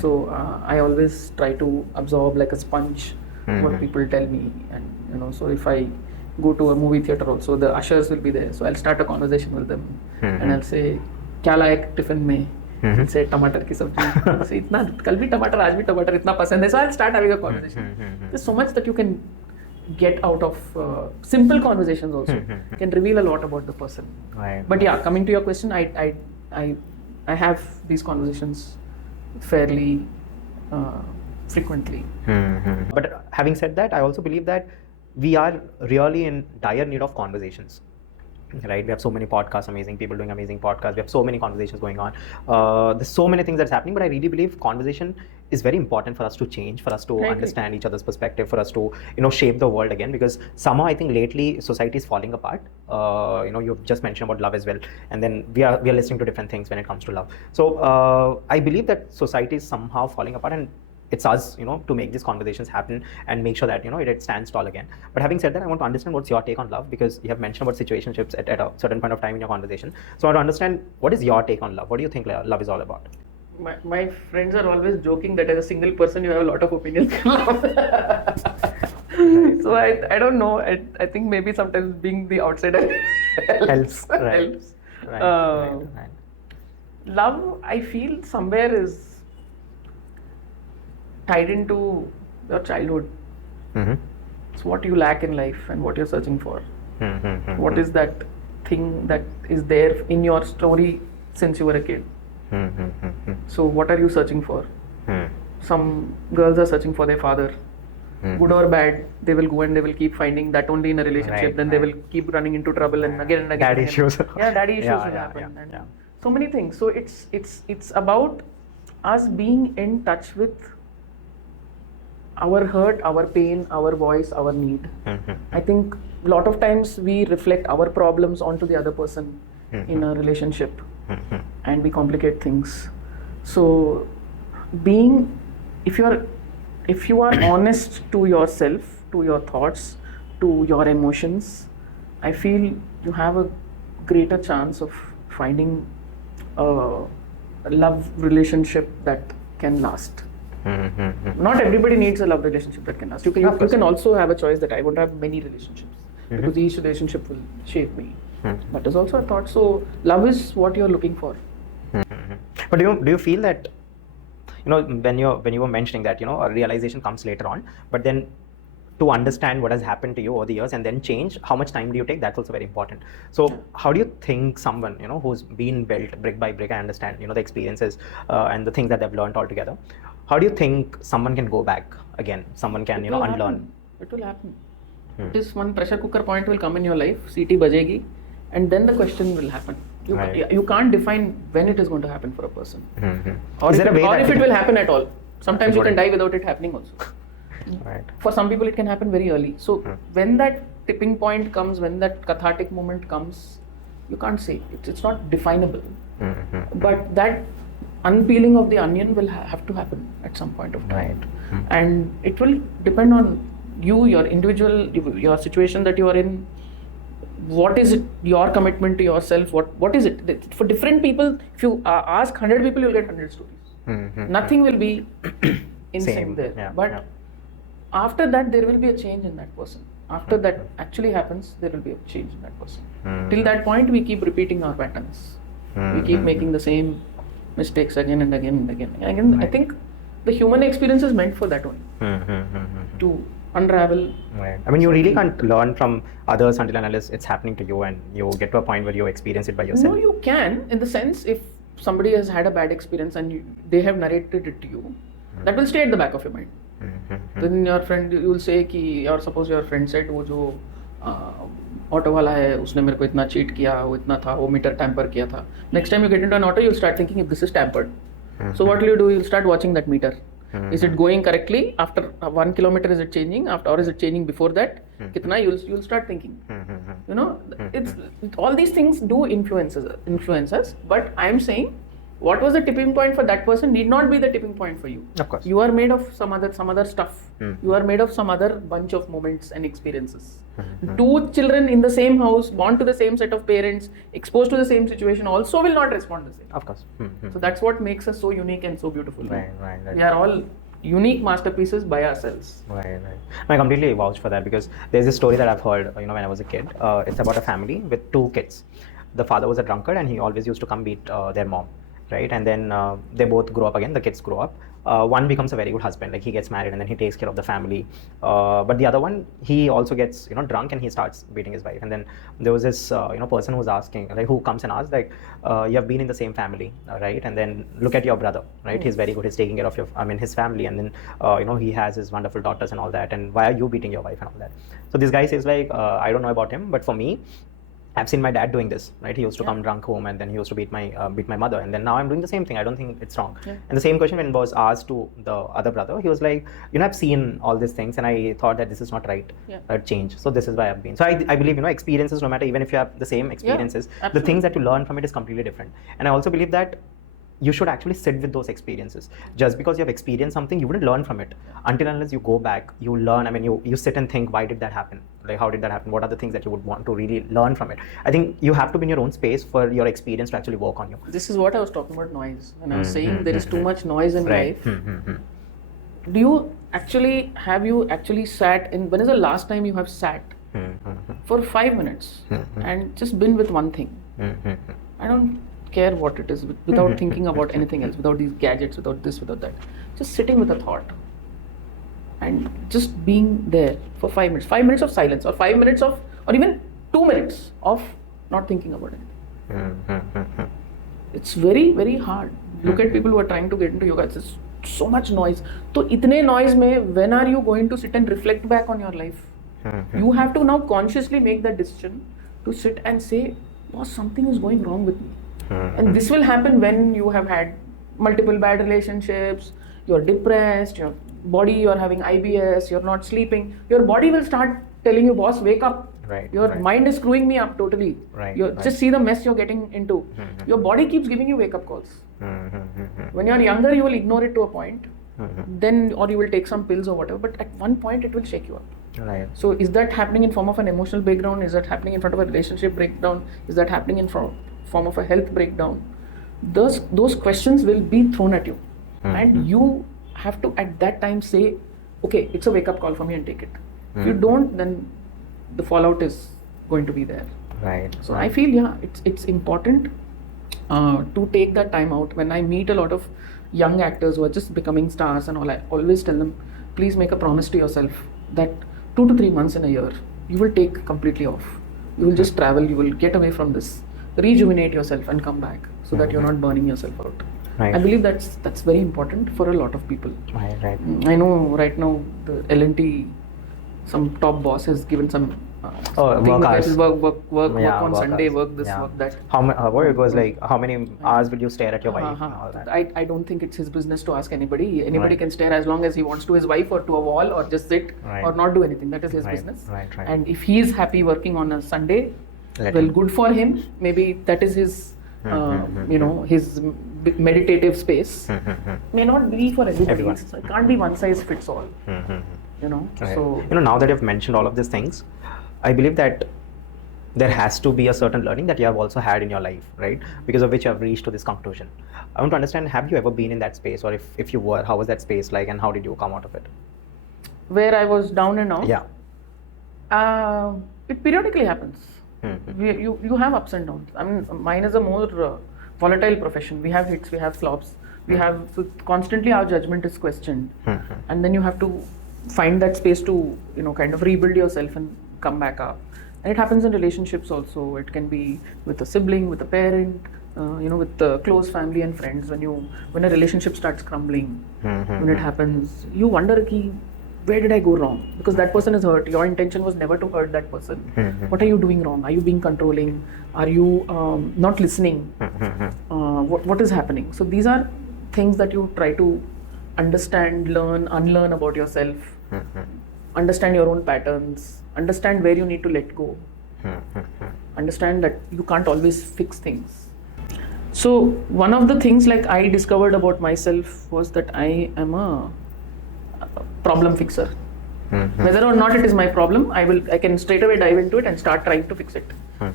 So I always try to absorb like a sponge what people tell me. And so if I go to a movie theater also, the ushers will be there. So I'll start a conversation with them and I'll say, "Kya like tiffin mein?" I'll say, "Tomato ki sabji." Say, "Itna kal bhi tomato, aaj bhi tomato, itna pasand hai." So I'll start having a conversation. There's so much that you can get out of simple conversations also. Can reveal a lot about the person. But yeah, coming to your question, I have these conversations fairly frequently. But having said that, I also believe that we are really in dire need of conversations. Right, we have so many podcasts, amazing people doing amazing podcasts. We have so many conversations going on. There's so many things that's happening, but I really believe conversation is very important for us to change, for us to understand each other's perspective, for us to shape the world again. Because somehow I think lately society is falling apart. You've just mentioned about love as well, and then we are listening to different things when it comes to love. So I believe that society is somehow falling apart, and it's us, to make these conversations happen and make sure that, it stands tall again. But having said that, I want to understand what's your take on love, because you have mentioned about situationships at a certain point of time in your conversation. So I want to understand, what is your take on love? What do you think love is all about? My friends are always joking that as a single person, you have a lot of opinions on love. So I don't know. I think maybe sometimes being the outsider helps. Love, I feel, somewhere is tied into your childhood. It's what you lack in life and what you're searching for. What is that thing that is there in your story since you were a kid? So what are you searching for? Some girls are searching for their father. Good or bad, they will go and they will keep finding that only in a relationship. Then they will keep running into trouble and again and again. Daddy issues. Daddy issues will happen. And so many things. So it's about us being in touch with our hurt, our pain, our voice, our need. I think a lot of times we reflect our problems onto the other person in a relationship, and we complicate things. So if you're if you are honest to yourself, to your thoughts, to your emotions, I feel you have a greater chance of finding a love relationship that can last. Not everybody needs a love relationship that can last. You can also have a choice that I want to have many relationships because each relationship will shape me. That is also a thought. So love is what you're looking for. But do you feel that, when you were mentioning that, a realization comes later on, but then to understand what has happened to you over the years and then change, how much time do you take? That's also very important. So how do you think someone, who's been built brick by brick, I understand, the experiences and the things that they've learned altogether, how do you think someone can go back again? Someone can, unlearn? It will happen. It is one pressure cooker point will come in your life, CT bajegi, and then the question will happen. You can't define when it is going to happen for a person. Or if it will happen at all. Sometimes you can die without it happening also. Right. For some people it can happen very early. So when that tipping point comes, when that cathartic moment comes, you can't say. It's not definable. But that unpeeling of the onion will have to happen at some point of time. Right. And it will depend on you, your individual, your situation that you are in. What is it, your commitment to yourself? What is it? For different people, if you ask 100 people, you'll get 100 stories. Nothing will be in sync there. Yeah. But after that, there will be a change in that person. After that actually happens, there will be a change in that person. Till that point, we keep repeating our patterns. We keep making the same mistakes again and again and again. Again, I think the human experience is meant for that only. To unravel. Right. I mean, you really can't learn from others until it's happening to you and you get to a point where you experience it by yourself. No, you can, in the sense, if somebody has had a bad experience and they have narrated it to you, that will stay at the back of your mind. Then your friend, you will say कि, or suppose your friend said, वो जो auto वाला है उसने मेरे को इतना cheat किया, वो इतना था, वो मीटर टैम्पर किया था. Next time you get into an auto, you'll start thinking if this is tampered. So what will you do? You'll start watching that meter. Is it going correctly? After 1 kilometer, is it changing? Or is it changing before that? Kitna? You'll start thinking. It's all these things do influence us. But I'm saying, what was the tipping point for that person need not be the tipping point for you. Of course. You are made of some other stuff. You are made of some other bunch of moments and experiences. Two children in the same house, born to the same set of parents, exposed to the same situation, also will not respond the same. Of course. So that's what makes us so unique and so beautiful. Right. We are all unique masterpieces by ourselves. Right. I completely vouch for that because there's this story that I've heard, when I was a kid. It's about a family with 2 kids. The father was a drunkard and he always used to come beat their mom. Right, and then they both grow up again. The kids grow up. One becomes a very good husband, like he gets married and then he takes care of the family. But the other one, he also gets drunk and he starts beating his wife. And then there was this person who was asking, like, who comes and asks, like, you have been in the same family, right? And then look at your brother, right? He's very good. He's taking care of his family, and then he has his wonderful daughters and all that. And why are you beating your wife and all that? So this guy says, like, I don't know about him, but for me, I've seen my dad doing this, right? He used to come drunk home and then he used to beat my mother, and then now I'm doing the same thing. I don't think it's wrong. And the same question when was asked to the other brother, he was like, I've seen all these things and I thought that this is not right. Change. So this is why I've been. So I believe, experiences, no matter, even if you have the same experiences, the things that you learn from it is completely different. And I also believe that you should actually sit with those experiences. Just because you have experienced something, you wouldn't learn from it until unless you go back, you learn. I mean, you sit and think, why did that happen? Like, how did that happen? What are the things that you would want to really learn from it? I think you have to be in your own space for your experience to actually work on you. This is what I was talking about, noise. When I was saying there is too much noise in life. Do you actually, have you actually sat in, when is the last time you have sat for 5 minutes and just been with one thing? I don't care what it is, without thinking about anything else, without these gadgets, without this, without that. Just sitting with a thought and just being there for 5 minutes. 5 minutes of silence, or 5 minutes of, or even 2 minutes of not thinking about anything. It's very, very hard. Look at people who are trying to get into yoga. It's just so much noise. So itne noise mein, when are you going to sit and reflect back on your life? You have to now consciously make that decision to sit and say, boss, something is going wrong with me. And this will happen when you have had multiple bad relationships, you're depressed, your body, you're having IBS, you're not sleeping. Your body will start telling you, boss, wake up. Your mind is screwing me up totally. Just see the mess you're getting into. Your body keeps giving you wake up calls. When you're younger, you will ignore it to a point. then, or you will take some pills or whatever, but at one point it will shake you up. Right. So is that happening in form of an emotional breakdown? Is that happening in front of a relationship breakdown? Is that happening in form of a health breakdown? Those questions will be thrown at you, and you have to at that time say, okay, it's a wake-up call for me and take it. If you don't, then the fallout is going to be there. Right. So I feel, it's important to take that time out. When I meet a lot of young actors who are just becoming stars and all, I always tell them, please make a promise to yourself that 2 to 3 months in a year, you will take completely off. You will just travel, you will get away from this, rejuvenate yourself and come back so that you're not burning yourself out. Right. I believe that's very important for a lot of people. Right. I know right now the L&T, some top boss has given some work hours. Work Yeah, on work Sunday, hours. work this, Yeah. work that. What it was like, how many hours will you stare at your wife and all that? I don't think it's his business to ask anybody. Anybody Right. can stare as long as he wants to his wife or to a wall or just sit Right. or not do anything. That is his Right. business. Right. And if he is happy working on a Sunday, Let well, him. good for him. Maybe that is his, his meditative space. May not be for everybody. Everyone. So it can't be one size fits all. Right. So Now that you've mentioned all of these things, I believe that there has to be a certain learning that you have also had in your life, right? Because of which you have reached to this conclusion. I want to understand, have you ever been in that space, or if you were, how was that space like, and how did you come out of it? where I was down and out. Yeah. It periodically happens. You have ups and downs. I mean, mine is a more volatile profession. We have hits, we have flops, so constantly our judgment is questioned, and then you have to find that space to kind of rebuild yourself and come back up. And it happens in relationships also. It can be with a sibling, with a parent, with the close family and friends. When a relationship starts crumbling, when it happens, you wonder, where did I go wrong? Because that person is hurt. Your intention was never to hurt that person. What are you doing wrong? Are you being controlling? Are you not listening? What is happening? So these are things that you try to understand, learn, unlearn about yourself, understand your own patterns, understand where you need to let go, understand that you can't always fix things. So one of the things like I discovered about myself was that I am a problem fixer. Whether or not it is my problem, I can straight away dive into it and start trying to fix it.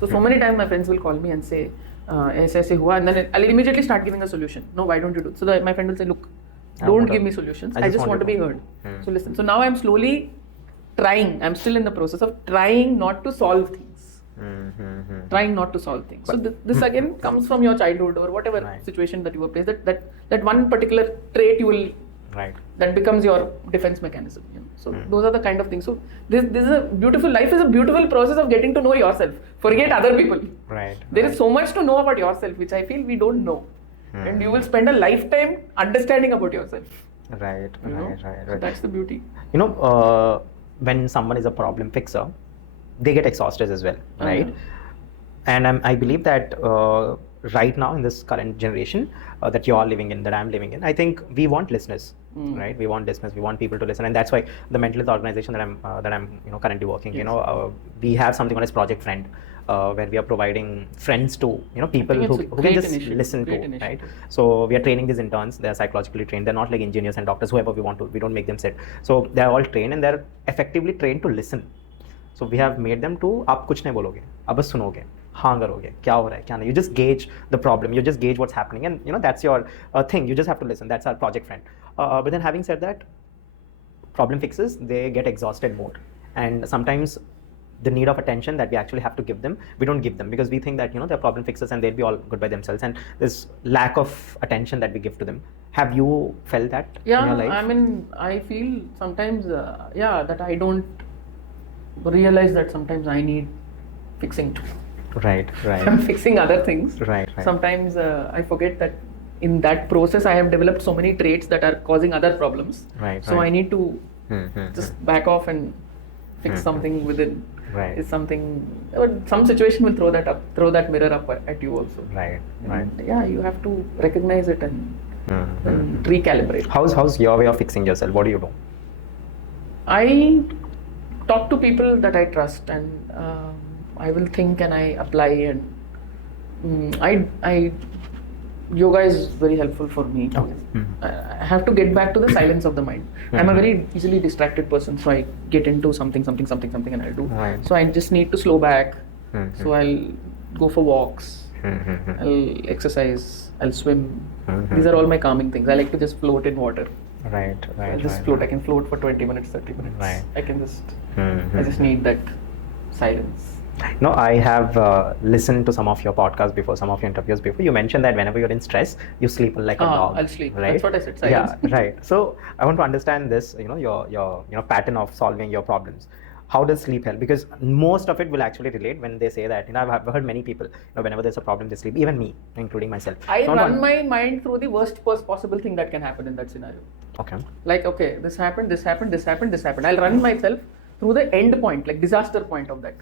So many times my friends will call me and say, aise hua, and then I'll immediately start giving a solution. No, why don't you do? So my friend will say, look, don't give me solutions. I just want to be heard. So listen. So now I'm slowly trying. I'm still in the process of trying not to solve things. Trying not to solve things. So this again comes from your childhood or whatever situation that you were placed. That one particular trait you will. Right. That becomes your defense mechanism. So those are the kind of things. So this is a beautiful life. Is a beautiful process of getting to know yourself. Forget other people. Right. There is so much to know about yourself, which I feel we don't know, and you will spend a lifetime understanding about yourself. Right. So that's the beauty. When someone is a problem fixer, they get exhausted as well, right? And I believe that right now in this current generation that you are living in, that I'm living in, I think we want listeners, right? We want listeners. We want people to listen, and that's why the mental health organization that I'm currently working. Yes. We have something called as Project Friend, where we are providing friends to people who can just listen to, right? So we are training these interns. They are psychologically trained. They're not like engineers and doctors, whoever we want to. We don't make them sit. So they are all trained, and they're effectively trained to listen. So we have made them to, आप कुछ नहीं बोलोगे, आप बस सुनोगे, हाँ करोगे, क्या हो रहा है, क्या नहीं. You just gauge the problem, you just gauge what's happening, and that's your thing. You just have to listen. That's our Project Friend. But then having said that, problem fixers, they get exhausted more, and sometimes the need of attention that we actually have to give them, we don't give them because we think that they're problem fixers and they'll be all good by themselves, and there's lack of attention that we give to them. Have you felt that in your life? I mean, I feel sometimes that I don't realize that sometimes I need fixing too. Right. I'm fixing other things. Right. Sometimes I forget that in that process I have developed so many traits that are causing other problems. Right. So I need to just back off and fix something within. Right. Is something. Some situation will throw that mirror up at you also. Right. And you have to recognize it and recalibrate. How's your way of fixing yourself? What do you do? I talk to people that I trust, and I will think and I apply, and I yoga is very helpful for me. I have to get back to the silence of the mind. I'm a very easily distracted person, so I get into something, and I'll do. Right. So I just need to slow back. So I'll go for walks. I'll exercise. I'll swim. These are all my calming things. I like to just float in water. Right. I'll just float. I can float for 20 minutes, 30 minutes. Right. I can just. I just need that silence. No, I have listened to some of your podcasts before, some of your interviews before. You mentioned that whenever you're in stress, you sleep like a dog. I'll sleep. Right? That's what I said. Silence. Yeah, right. So I want to understand this. Your pattern of solving your problems. How does sleep help? Because most of it will actually relate when they say that. I've heard many people. Whenever there's a problem, they sleep. Even me, including myself. I run my mind through the worst possible thing that can happen in that scenario. Okay. Like, okay, this happened. I'll run myself through the end point, like disaster point of that.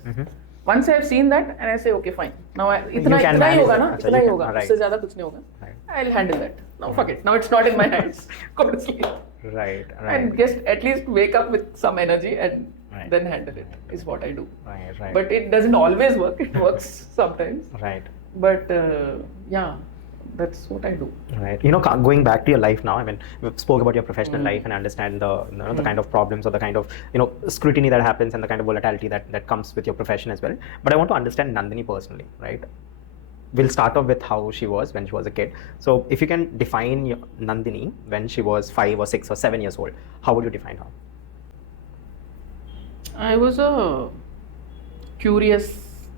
Once I've seen that, and I say, okay, fine. Now, itna yoga na, itna yoga. Usse zyada kuch nahi hoga. I'll handle that. Now, fuck it. Now it's not in my hands. Go to sleep. Right. And just at least wake up with some energy and then handle it is what I do. Right. But it doesn't always work. It works sometimes. Right. But yeah, that's what I do. Right. Going back to your life now, I mean, we spoke about your professional life and understand the kind of problems or the kind of scrutiny that happens and the kind of volatility that comes with your profession as well. But I want to understand Nandini personally, right? We'll start off with how she was when she was a kid. So if you can define Nandini when she was 5 or 6 or 7 years old, how would you define her? I was a curious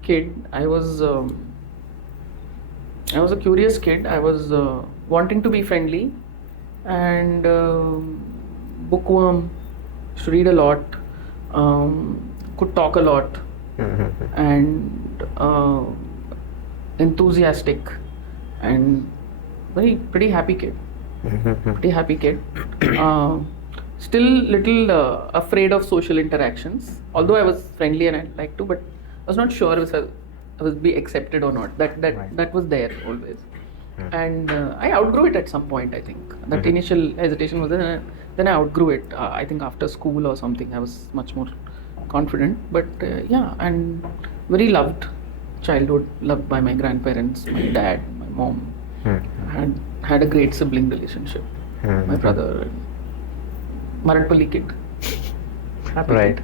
kid. I was a curious kid. I was wanting to be friendly and bookworm. Used to read a lot. Could talk a lot and enthusiastic and pretty happy kid. Still little afraid of social interactions. Although I was friendly and I liked to, but I was not sure if I was be accepted or not. That was there always. And I outgrew it at some point, I think. That initial hesitation was there. Then I outgrew it. I think after school or something, I was much more confident. But yeah, and very loved childhood, loved by my grandparents, my dad, my mom. Had a great sibling relationship. My brother, Maratpalli kid. Right.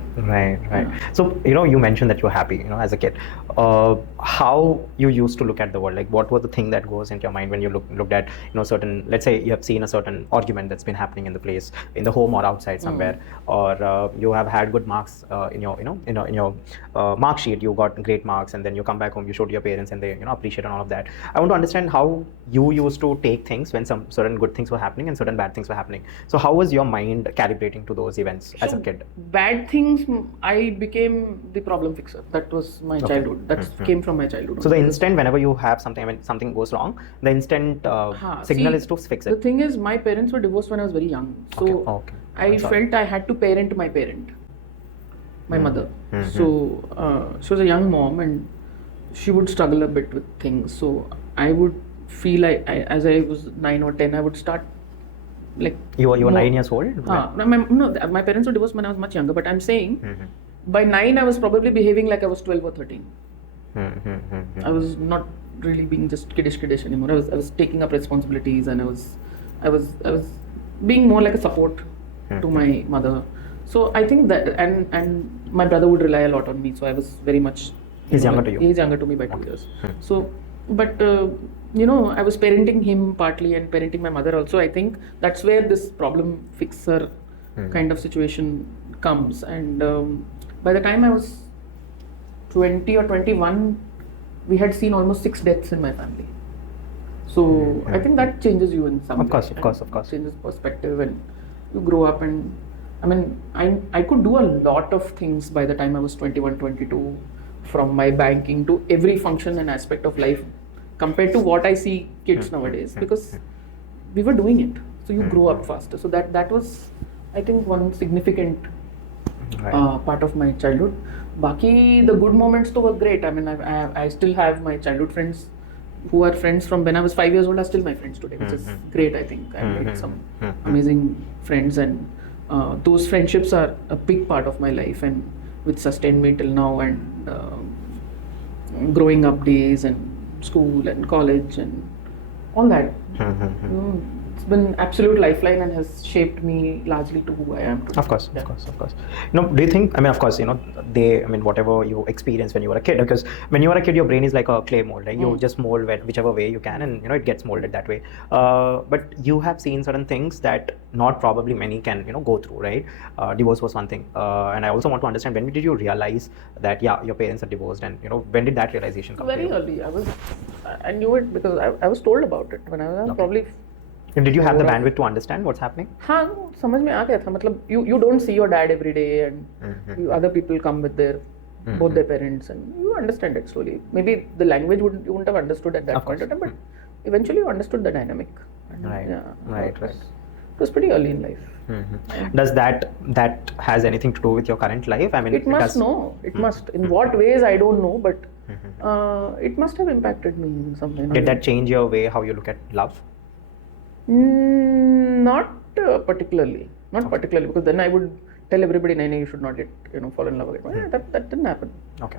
So you mentioned that you were happy as a kid. How you used to look at the world, like what was the thing that goes into your mind when you looked at certain, let's say you have seen a certain argument that's been happening in the place, in the home or outside somewhere, or you have had good marks in your mark sheet, you got great marks, and then you come back home, you showed your parents and they appreciate and all of that. I want to understand how you used to take things when some certain good things were happening and certain bad things were happening. So how was your mind calibrating to those events as a kid? Bad things, I became the problem fixer. That was my childhood. That came from my childhood. So the instant whenever you have something, when something goes wrong, the instant signal is to fix it. The thing is, my parents were divorced when I was very young. So I felt I had to parent my parent, my mother. So she was a young mom and she would struggle a bit with things. So I would feel as I was 9 or 10, I would start like... You were 9 years old? My parents were divorced when I was much younger, but I'm saying by 9 I was probably behaving like I was 12 or 13. I was not really being just kiddish anymore. I was taking up responsibilities and I was being more like a support to my mother. So I think that and my brother would rely a lot on me. So I was very much... He's younger to you? He's younger to me by 2 years. So, but I was parenting him partly and parenting my mother also. I think that's where this problem fixer kind of situation comes. And by the time I was 20 or 21, we had seen almost 6 deaths in my family. So I think that changes you in some way. Of course. Changes perspective and you grow up. And I mean, I could do a lot of things by the time I was 21, 22, from my banking to every function and aspect of life compared to what I see kids nowadays, because we were doing it. So you grow up faster. So that was, I think, one significant part of my childhood. Baki, the good moments though were great. I mean, I still have my childhood friends who are friends from when I was 5 years old are still my friends today, which is great, I think. I made some amazing friends, and those friendships are a big part of my life and which sustained me till now, and growing up days and school and college and all that. It's been absolute lifeline and has shaped me largely to who I am today. Of course. Do you think, of course, whatever you experience when you were a kid, because when you are a kid, your brain is like a clay mold, right? You just mold whichever way you can, and, it gets molded that way. But you have seen certain things that not probably many can, go through, right? Divorce was one thing. And I also want to understand, when did you realize that, your parents are divorced, and, when did that realization come? Very early. I knew it because I was told about it when I was probably. Did you have the bandwidth to understand what's happening? हाँ, समझ में आ गया था. मतलब you don't see your dad every day, and other people come with their both their parents, and you understand it slowly. Maybe the language you wouldn't have understood at that point of time, but eventually you understood the dynamic. And Right. It was pretty early in life. Does that has anything to do with your current life? It must. No, it must. In what ways I don't know, but it must have impacted me in some way. Did that change your way how you look at love? Not particularly, because then I would tell everybody, "No, you should not get fall in love again." Well, that didn't happen. Okay.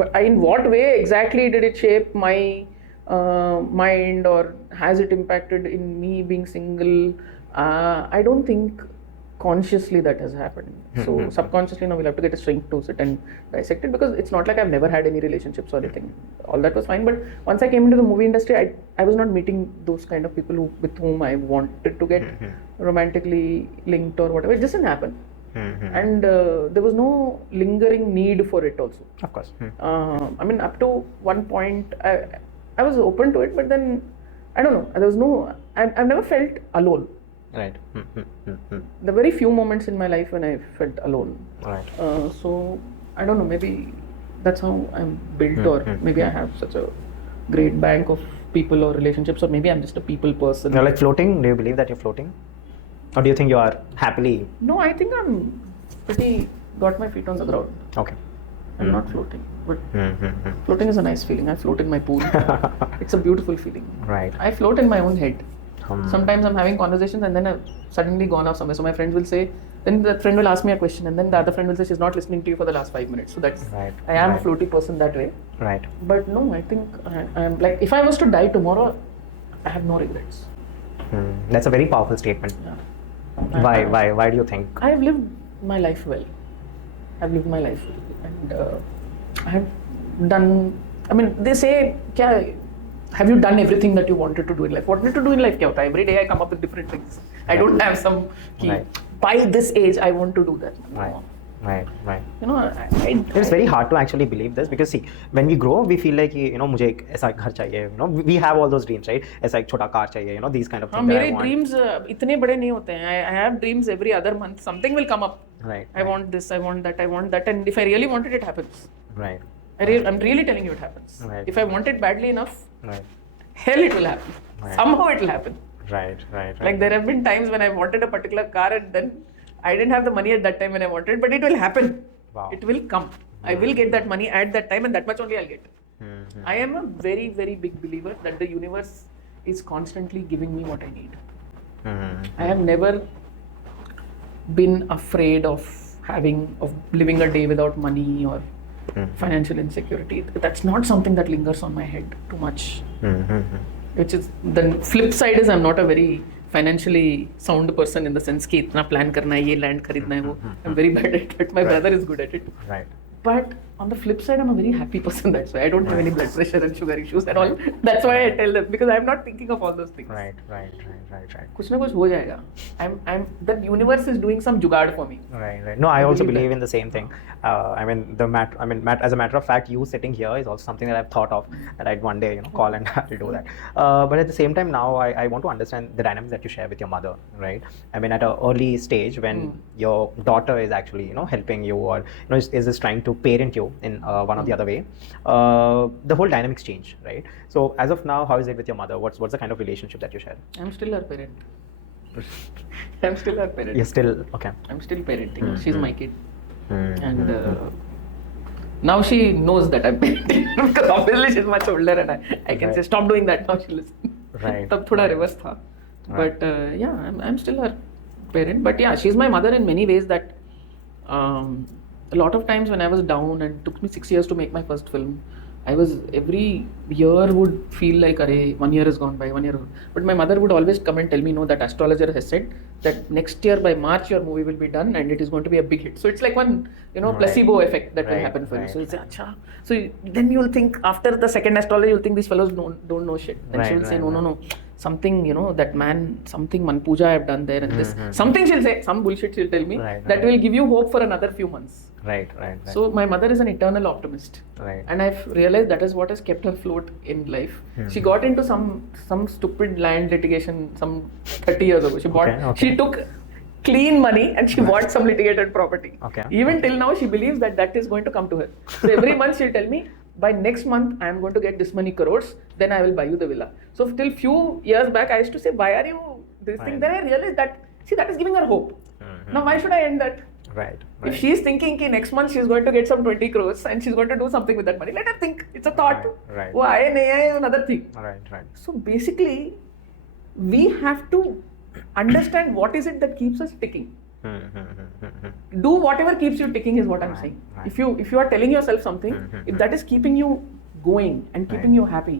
But in what way exactly did it shape my mind, or has it impacted in me being single? I don't think consciously that has happened. So subconsciously, we'll have to get a shrink to sit and dissect it, because it's not like I've never had any relationships or anything. All that was fine. But once I came into the movie industry, I was not meeting those kind of people with whom I wanted to get romantically linked or whatever. It just didn't happen. And there was no lingering need for it also. Of course. Up to one point, I was open to it, but then, I don't know, there was no, I've never felt alone. Right. The very few moments in my life when I felt alone. Right. So I don't know, maybe that's how I'm built, or maybe I have such a great bank of people or relationships, or maybe I'm just a people person. You're like floating? Do you believe that you're floating? Or do you think you are happily? No, I think I'm pretty got my feet on the ground. Okay. I'm not floating, but floating is a nice feeling. I float in my pool. It's a beautiful feeling. Right. I float in my own head. Sometimes I'm having conversations and then I've suddenly gone off somewhere. So my friends will say, then the friend will ask me a question, and then the other friend will say she's not listening to you for the last 5 minutes. So that's, right. I am a floaty person that way. Right. But no, I think I'm like, if I was to die tomorrow, I have no regrets. That's a very powerful statement. Yeah. Why do you think? I have lived my life well. And I have done, they say, have you done everything that you wanted to do in life? What wanted to do in life? Every day I come up with different things. I don't have some key. Right. By this age, I want to do that. Right. It's very hard to actually believe this, because see, when we grow, we feel like, मुझे एक ऐसा घर चाहिए, we have all those dreams, right? ऐसा एक छोटा car चाहिए, these kind of things. मेरे dreams इतने बड़े नहीं होते हैं. I have dreams every other month. Something will come up. Right. I want this, I want that, and if I really want it, it happens. Right. I'm really telling you, it happens. Right. If I want it badly enough, right. hell, it will happen. Right. Somehow it will happen. Right. Like there have been times when I wanted a particular car, and then I didn't have the money at that time when I wanted it, but it will happen. Wow. It will come. I will get that money at that time, and that much only I'll get. I am a very, very big believer that the universe is constantly giving me what I need. I have never been afraid of living a day without money or financial insecurity. That's not something that lingers on my head too much. Which is, the flip side is, I'm not a very financially sound person in the sense कि इतना plan करना है, ये land खरीदना है वो. I'm very bad at it, but my brother is good at it. Right. But on the flip side, I'm a very happy person. That's why I don't have any blood pressure and sugar issues at all. That's why I tell them, because I'm not thinking of all those things. Right. कुछ ना कुछ हो जाएगा. The universe is doing some jugaad for me. Right. No, I also believe in the same thing. As a matter of fact, you sitting here is also something that I've thought of, that I'd one day, call and I'll do that. But at the same time, now I want to understand the dynamics that you share with your mother, right? At an early stage when your daughter is actually, helping you, or is just trying to parent you in one or the other way, the whole dynamics change, right? So as of now, how is it with your mother? What's the kind of relationship that you share? I'm still her parent. You're still okay. I'm still parenting. She's my kid, and now she knows that I'm parenting, because obviously she's much older, and I can say stop doing that. Now she listens. Right. तब थोड़ा reverse था. But I'm still her parent. But yeah, she's my mother in many ways. That a lot of times when I was down, and it took me 6 years to make my first film, every year would feel like, "Arey, 1 year has gone by, 1 year." But my mother would always come and tell me, "No, that astrologer has said that next year by March your movie will be done and it is going to be a big hit." So it's like one, placebo effect that will happen for you. So you'll say, "Acha." So then you'll think after the second astrologer, you'll think these fellows don't know shit. Then she will say, "No. Something, that man, something man puja I have done there and this." Something she'll say, some bullshit she'll tell me that will give you hope for another few months. Right. So my mother is an eternal optimist. Right. And I've realized that is what has kept her afloat in life. She got into some stupid land litigation some 30 years ago. She took clean money and she bought some litigated property. Even till now she believes that is going to come to her. So every month she'll tell me, "By next month I am going to get this many crores, then I will buy you the villa." So till few years back I used to say, "Why are you this thing?" Then I realized that is giving her hope. Now why should I end that? Right. If she's thinking ki next month she's going to get some 20 crores and she's going to do something with that money, let her think. It's a thought. Right. Wo aaye nahi aaye is another thing. Right. So basically, we have to understand what is it that keeps us ticking. Do whatever keeps you ticking is what I'm saying. If you are telling yourself something, if that is keeping you going and keeping you happy,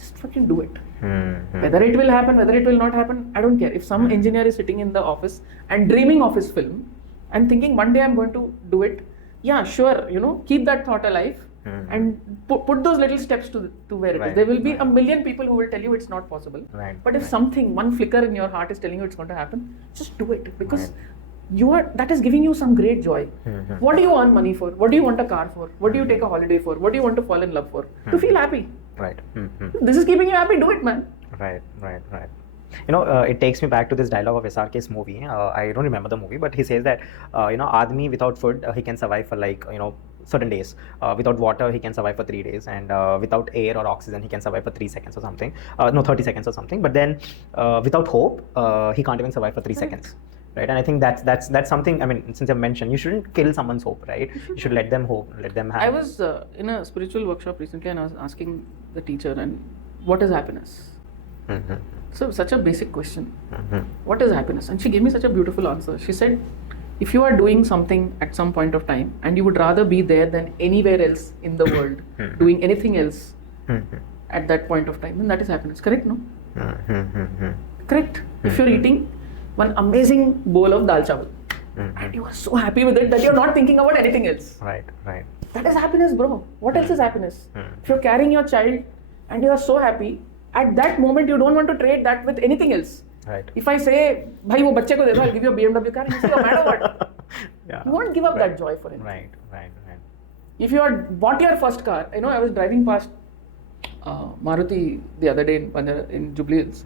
just fucking do it. Whether it will happen, whether it will not happen, I don't care. If some engineer is sitting in the office and dreaming of his film and thinking one day I'm going to do it, yeah, sure, keep that thought alive and put those little steps to where it is. There will be a million people who will tell you it's not possible. But if something, one flicker in your heart is telling you it's going to happen, just do it, because that is giving you some great joy. What do you earn money for? What do you want a car for? What do you take a holiday for? What do you want to fall in love for? To feel happy. Right. This is keeping you happy, do it, man. Right. It takes me back to this dialogue of SRK's movie. I don't remember the movie, but he says that, Admi without food, he can survive for certain days. Without water, he can survive for 3 days. And without air or oxygen, he can survive for 3 seconds or something. 30 seconds or something. But then without hope, he can't even survive for 3 seconds. Right, and I think that's something. I mean, since I've mentioned, you shouldn't kill someone's hope, right? You should let them hope, let them have. I was in a spiritual workshop recently, and I was asking the teacher, "And what is happiness?" So such a basic question. What is happiness? And she gave me such a beautiful answer. She said, if you are doing something at some point of time, and you would rather be there than anywhere else in the world, doing anything else at that point of time, then that is happiness. Correct? No? Correct. If you're eating one amazing bowl of dal chawal, and you are so happy with it that you're not thinking about anything else. Right. That is happiness, bro. What else is happiness? If you're carrying your child and you are so happy, at that moment you don't want to trade that with anything else. Right. If I say, "Bhai, wo bacche ko de do, I'll give you a BMW car," you say, "No matter what." You won't give up that joy for anything. Right. If you had bought your first car, I was driving past Maruti the other day in Jubilee Hills,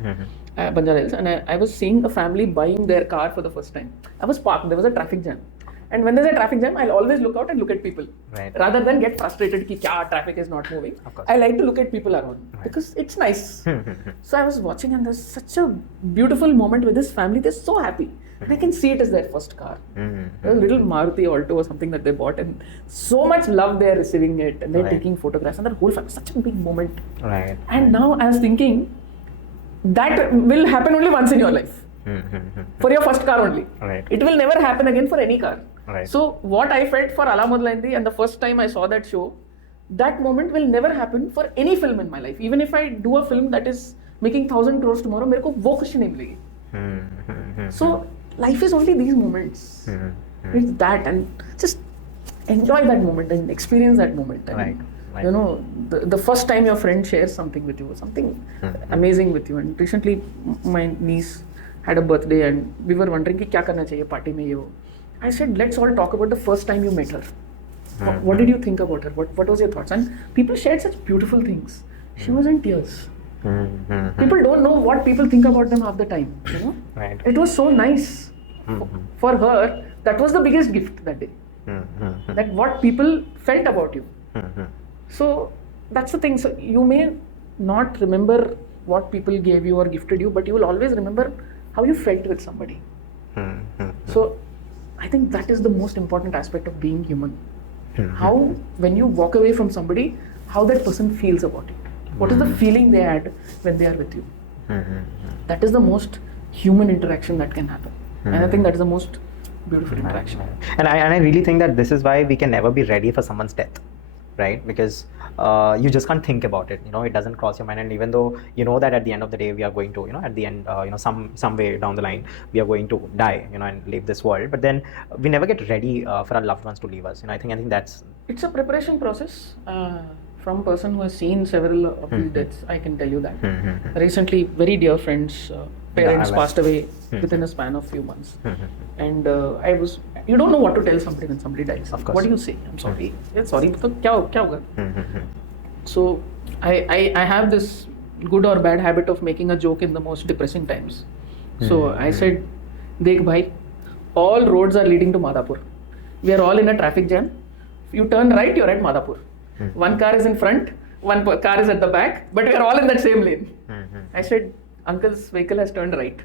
Banjara Hills, and I was seeing a family buying their car for the first time. I was parked, there was a traffic jam. And when there's a traffic jam, I'll always look out and look at people. Right. Rather than get frustrated ki kya traffic is not moving. I like to look at people around because it's nice. So I was watching, and there's such a beautiful moment with this family. They're so happy. And I can see it as their first car. A little Maruti Alto or something that they bought, and so much love they're receiving it, and they're taking photographs, and that whole family, such a big moment. Right. And now I was thinking, that will happen only once in your life. For your first car only. Right. It will never happen again for any car. Right. So what I felt for Modalaindi, and the first time I saw that show, that moment will never happen for any film in my life. Even if I do a film that is making 1,000 crores tomorrow, मेरे को वो खुशी नहीं मिलेगी. So life is only these moments. It's that, and just enjoy that moment and experience that moment. And, the first time your friend shares something with you, something amazing with you. And recently my niece had a birthday, and we were wondering कि क्या करना चाहिए party में ये वो. I said, let's all talk about the first time you met her. What did you think about her? What was your thoughts? And people shared such beautiful things. She was in tears. People don't know what people think about them half the time. Right. It was so nice. For her, that was the biggest gift that day. That what people felt about you. So that's the thing. So you may not remember what people gave you or gifted you, but you will always remember how you felt with somebody. So I think that is the most important aspect of being human. How, when you walk away from somebody, how that person feels about it. What is the feeling they had when they are with you? That is the most human interaction that can happen. And I think that is the most beautiful interaction. And I really think that this is why we can never be ready for someone's death. right? Because you just can't think about it. It doesn't cross your mind. And even though you know that at the end of the day we are going to, at the end, some way down the line we are going to die, and leave this world. But then we never get ready for our loved ones to leave us. I think that's. It's a preparation process. From a person who has seen several of these deaths, I can tell you that. Recently, very dear friends, parents passed away within a span of few months. And you don't know what to tell somebody when somebody dies. Of course. What do you say? I'm sorry. Yeah, sorry, but kya hoga? So I have this good or bad habit of making a joke in the most depressing times. So I said, Dekh bhai, all roads are leading to Madhapur. We are all in a traffic jam. You turn right, you're at Madhapur. One car is in front, one car is at the back, but we are all in that same lane. I said, uncle's vehicle has turned right.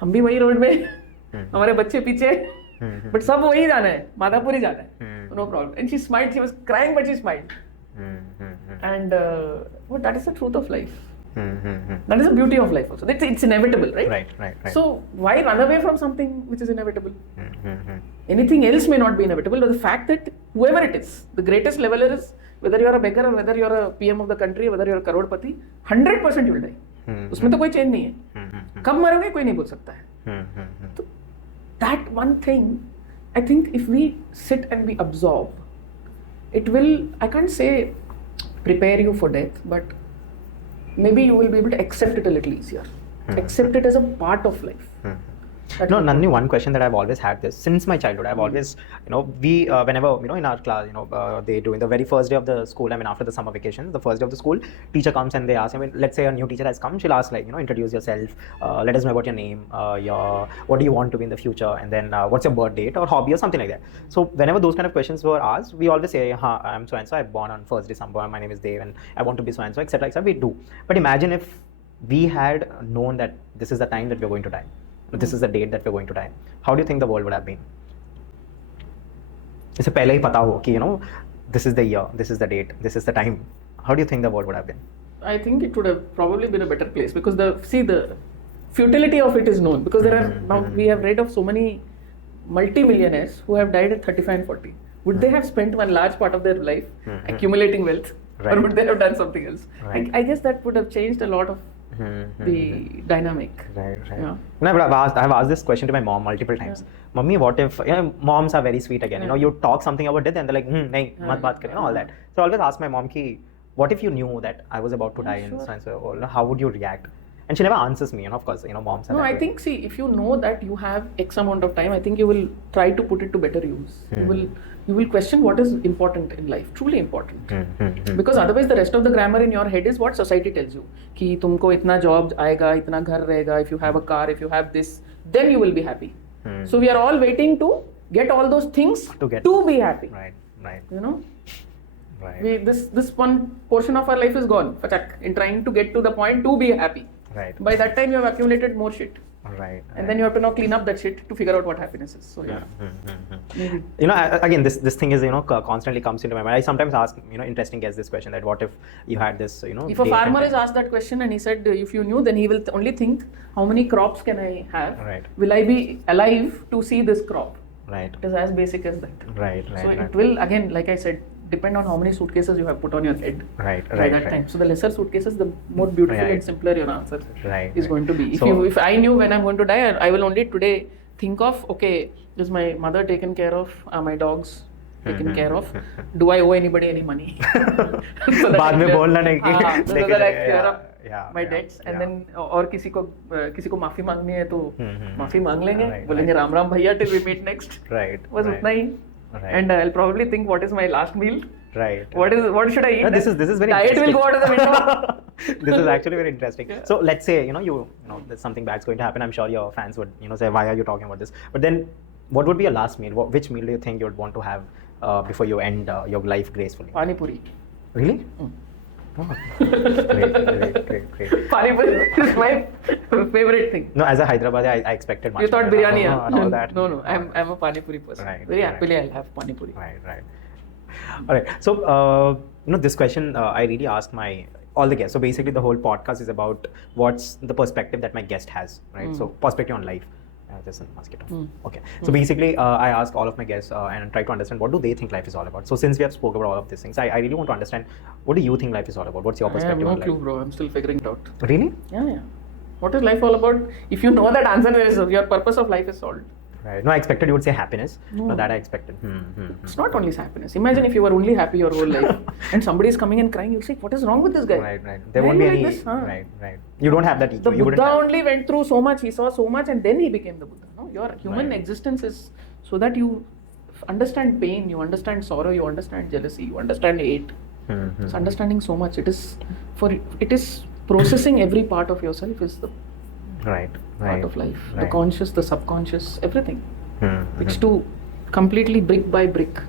हम भी वही road में, हमारे बच्चे पीछे, but सब वही जाना है, माधापुर ही जाना है. No problem. And she smiled. She was crying, but she smiled. And that is the truth of life. That is the beauty of life also. It's inevitable, right? Right. So why run away from something which is inevitable? Anything else may not be inevitable, but the fact that whoever it is, the greatest leveler is, whether you are a beggar or whether you are a PM of the country, whether you are a crorepati, 100% you will die. उसमें तो कोई change नहीं है. कब मरोगे कोई नहीं बोल सकता है. तो that one thing, I think if we sit and we absorb, it will, I can't say prepare you for death, but maybe you will be able to accept it a little easier. Accept it as a part of life. No, Nandini, one question that I've always had this since my childhood. I've always, we, whenever, in our class, they do in the very first day of the school, after the summer vacations, the first day of the school, teacher comes and they ask, let's say a new teacher has come, she'll ask introduce yourself, let us know about your name, what do you want to be in the future, and then what's your birth date or hobby or something like that. So whenever those kind of questions were asked, we always say, I'm so-and-so, I'm born on 1st December, my name is Dev, and I want to be so-and-so, etc. We do. But imagine if we had known that this is the time that we're going to die. This is the date that we're going to die. How do you think the world would have been? इससे पहले ही पता हो कि this is the year, this is the date, this is the time. How do you think the world would have been? I think it would have probably been a better place because the futility of it is known, because there are now we have read of so many multi-millionaires who have died at 35 and 40. Would they have spent one large part of their life accumulating wealth, or would they have done something else? I guess that would have changed a lot of the dynamic. Right. Yeah. I've asked this question to my mom multiple times. Mummy, what if, moms are very sweet again, you talk something about death and they're like, nahi, mat baat kare, all that. So I always ask my mom, what if you knew that I was about to die and so, how would you react? And she never answers me, of course, moms are No, I think, if you know that you have X amount of time, I think you will try to put it to better use. You will question what is important in life, truly important. Because otherwise the rest of the grammar in your head is what society tells you. कि तुमको इतना job आएगा, इतना घर रहेगा, if you have a car, if you have this, then you will be happy. So we are all waiting to get all those things to be happy. Right. Right. This one portion of our life is gone, in trying to get to the point to be happy. Right. By that time you have accumulated more shit. Right. And then you have to now clean up that shit to figure out what happiness is. So maybe. Again, this thing is, constantly comes into my mind. I sometimes ask, interesting guests this question, that what if you had this, If a farmer is asked that question and he said, if you knew, then he will only think, how many crops can I have? Right. Will I be alive to see this crop? Right. It is as basic as that. Right. So it will, again, like I said, depend on how many suitcases you have put on your head by that time. So the lesser suitcases, the more beautiful and simpler your answer is going to be. If I knew when I'm going to die, I will only today think of, okay, is my mother taken care of? Are my dogs taken care of? Do I owe anybody any money? बाद में बोलना नहीं कि so that I clear up my debts, and then और किसी को माफी मांगनी है तो माफी मांग लेंगे, बोलेंगे राम राम भैया till we meet next. बस उतना ही. And I'll probably think, what is my last meal? Right. What should I eat? No, this is very diet will go out of the window. This is actually very interesting. So let's say there's something bad's going to happen. I'm sure your fans would say, why are you talking about this? But then, what would be your last meal? Which meal do you think you would want to have before you end your life gracefully? Pani puri. Really? Oh, great. Pani puri is my favorite thing. No, as a Hyderabadi, I expected much. You thought biryani and all that. No, I'm a pani puri person. Very happily I'll have pani puri. Right. All right. So, this question I really ask all the guests. So basically, the whole podcast is about what's the perspective that my guest has, right? So perspective on life. Just a mosquito. Okay. So basically, I ask all of my guests and try to understand what do they think life is all about. So since we have spoke about all of these things, I really want to understand what do you think life is all about? What's your perspective on I have no life? clue, bro. I'm still figuring it out. Really? Yeah. What is life all about? If you know that answer, your purpose of life is solved. Right. No, I expected you would say happiness. No. That I expected. It's not only happiness. Imagine if you were only happy your whole life and somebody is coming and crying, you'll say, what is wrong with this guy? Right. There won't be any. Like this, huh? Right. You don't have that ego. The Buddha only went through so much, he saw so much, and then he became the Buddha. No, your human existence is so that you understand pain, you understand sorrow, you understand jealousy, you understand hate. It's understanding so much. It is processing every part of yourself is the part of life. The conscious, the subconscious, everything. Which to completely brick by brick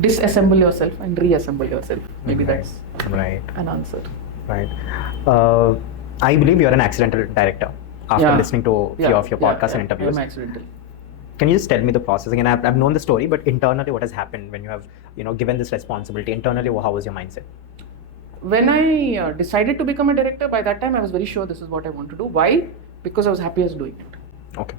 disassemble yourself and reassemble yourself. Maybe that's an answer. Right. I believe you're an accidental director after listening to a few of your podcasts and interviews. I'm accidental. Can you just tell me the process again? I've known the story, but internally, what has happened when you have given this responsibility? Internally, how was your mindset? When I decided to become a director, by that time I was very sure this is what I want to do. Why? Because I was happy as doing it. Okay.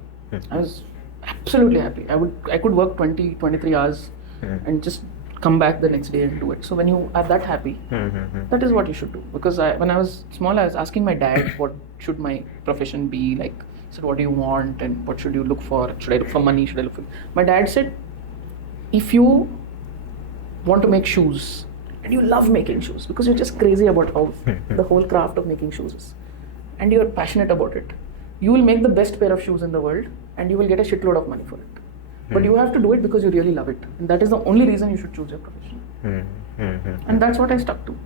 I was absolutely happy. I could work 23 hours and just come back the next day and do it. So when you are that happy, that is what you should do. Because when I was small, I was asking my dad what should my profession be. Like, I said, what do you want and what should you look for? Should I look for money? Should I look for... My dad said, if you want to make shoes and you love making shoes because you're just crazy about how the whole craft of making shoes is and you're passionate about it, you will make the best pair of shoes in the world and you will get a shitload of money for it. But you have to do it because you really love it. And that is the only reason you should choose your profession. And that's what I stuck to.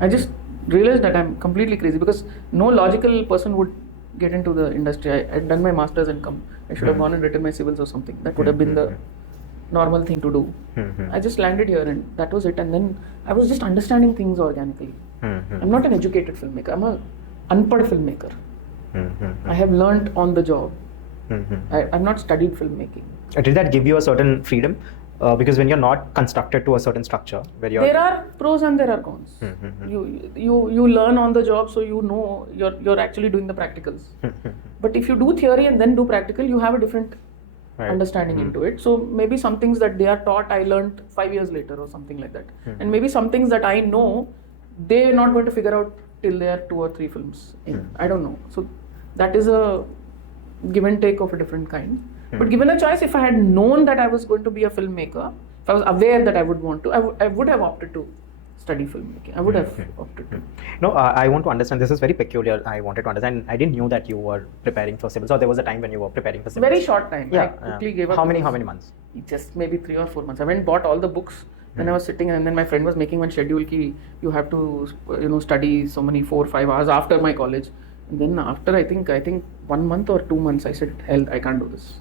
I just realized that I'm completely crazy because no logical person would get into the industry. I had done my master's and I should have gone and written my civils or something. That would have been the normal thing to do. I just landed here and that was it. And then I was just understanding things organically. I'm not an educated filmmaker. I'm an unpad filmmaker. I have learned on the job. I've not studied filmmaking. Did that give you a certain freedom? Because when you're not constructed to a certain structure, where you're... There are pros and there are cons. You learn on the job, so you know you're actually doing the practicals. But if you do theory and then do practical, you have a different understanding into it. So maybe some things that they are taught, I learned 5 years later or something like that. And maybe some things that I know, they're not going to figure out till they are 2 or 3 films in. I don't know. So that is a give and take of a different kind. But given a choice, if I had known that I was going to be a filmmaker, if I was aware that I would want to, I would have opted to study filmmaking. I would have opted to. No, I want to understand. This is very peculiar. I wanted to understand. I didn't know that you were preparing for civils, or there was a time when you were preparing for civils. Very short time. I quickly gave up. How many months? Just maybe 3 or 4 months. I went and bought all the books. Then I was sitting, and then my friend was making one schedule ki you have to study so many 4 or 5 hours after my college. And then after I think 1 month or 2 months, I said, hell, I can't do this.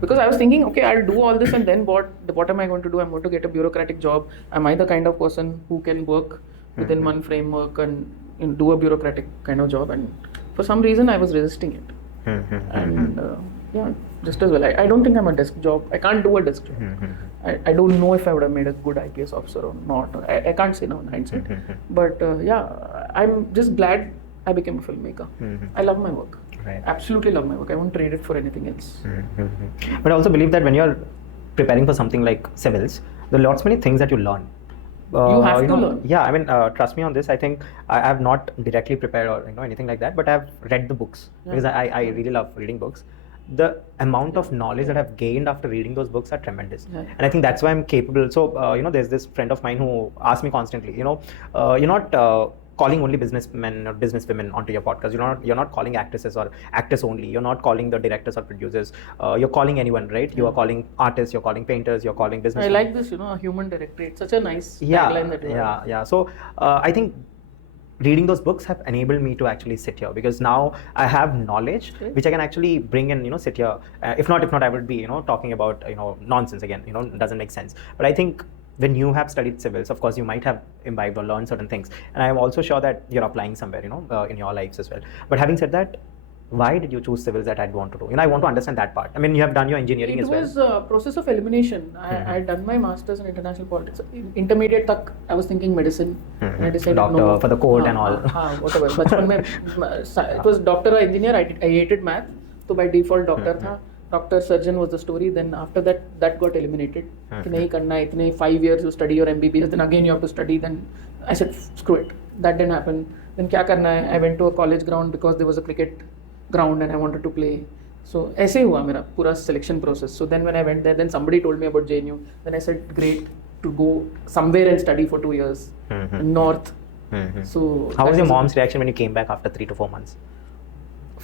Because I was thinking, okay, I'll do all this and then what am I going to do? I'm going to get a bureaucratic job. Am I the kind of person who can work within one framework and do a bureaucratic kind of job? And for some reason, I was resisting it. And just as well. I don't think I'm a desk job. I can't do a desk job. I don't know if I would have made a good IPS officer or not. I can't say now in hindsight. But I'm just glad I became a filmmaker. I love my work. Absolutely love my work. I won't trade it for anything else. But I also believe that when you're preparing for something like civils, there are lots many things that you learn. You have to learn. Yeah, I mean, trust me on this. I think I have not directly prepared or anything like that, but I've read the books because I really love reading books. The amount of knowledge that I've gained after reading those books are tremendous, and I think that's why I'm capable. So there's this friend of mine who asks me constantly, you're not calling only businessmen or businesswomen onto your podcast. You're not calling actresses or actors only. You're not calling the directors or producers. You're calling anyone, right? You are calling artists. You're calling painters. You're calling businessmen. I like this, a human director. It's such a nice tagline that you have. Yeah. So I think reading those books have enabled me to actually sit here because now I have knowledge which I can actually bring and sit here. If not, I would be talking about nonsense again. It doesn't make sense. But I think when you have studied civils, of course, you might have imbibed or learned certain things. And I'm also sure that you're applying somewhere, in your lives as well. But having said that, why did you choose civils that I'd want to do? I want to understand that part. I mean, you have done your engineering as well. It was a process of elimination. I had done my master's in international politics. Intermediate tak, I was thinking medicine. And I decided doctor for the court and all. Whatever. It was doctor or engineer. I hated math. तो by default doctor था, doctor surgeon was the story. Then after that got eliminated. कि नहीं करना है इतने 5 years you study your MBBS, then again you have to study. Then I said screw it, that didn't happen. Then क्या करना है? I went to a college ground because there was a cricket ground and I wanted to play. So ऐसे हुआ मेरा पूरा selection process. So then when I went there, then somebody told me about JNU. Then I said great, to go somewhere and study for 2 years in North. So how was your mom's reaction when you came back after 3 to 4 months?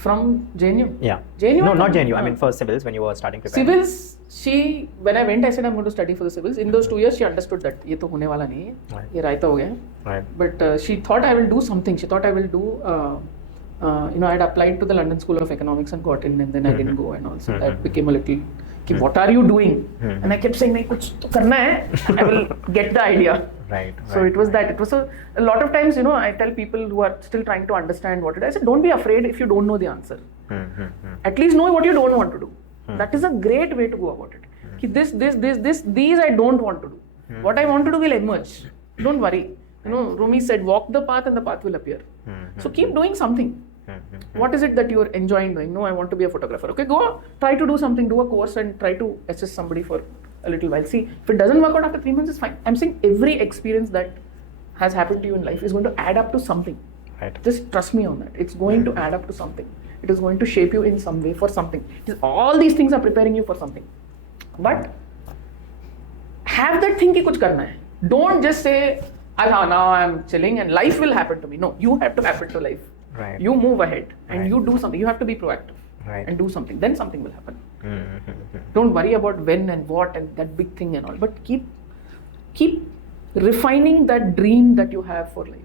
From JNU? Yeah. JNU? No, not JNU. I mean for civils when you were starting preparing. Civils, when I went, I said I'm going to study for the civils. In those 2 years, she understood that ये तो होने वाला नहीं है, ये रायता हो गया है. Right. But she thought I will do something. She thought I will do, I had applied to the London School of Economics and got in, and then I didn't go, and also that became a little, what are you doing? And I kept saying, नहीं कुछ तो करना है. I will get the idea. Right. So it was that. It was a lot of times, I tell people who are still trying to understand what it is. I said, don't be afraid if you don't know the answer. At least know what you don't want to do. That is a great way to go about it. These I don't want to do. What I want to do will emerge. Don't worry. Rumi said, walk the path and the path will appear. So keep doing something. What is it that you're enjoying doing? No, I want to be a photographer. Okay, go try to do something, do a course and try to assist somebody for a little while. See, if it doesn't work out after 3 months, it's fine. I'm saying every experience that has happened to you in life is going to add up to something. Right. Just trust me on that. It's going to add up to something. It is going to shape you in some way for something. All these things are preparing you for something. But have that thing कि कुछ करना है. Don't just say, now I'm chilling and life will happen to me. No, you have to happen to life. Right. You move ahead and you do something. You have to be proactive. Right. And do something. Then something will happen. Don't worry about when and what and that big thing and all. But keep refining that dream that you have for life.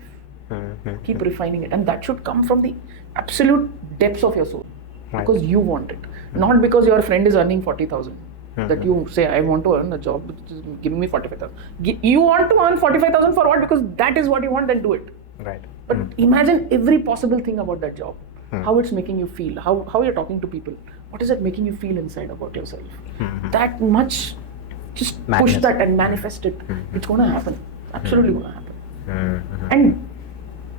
Keep refining it, and that should come from the absolute depths of your soul, because you want it, not because your friend is earning 40,000. That you say, I want to earn a job which is giving me 45,000. You want to earn 45,000 for what? Because that is what you want. Then do it. Right. But imagine every possible thing about that job. How it's making you feel, how you're talking to people, what is it making you feel inside about yourself. That much, just push that and manifest it. It's going to happen, absolutely going to happen. And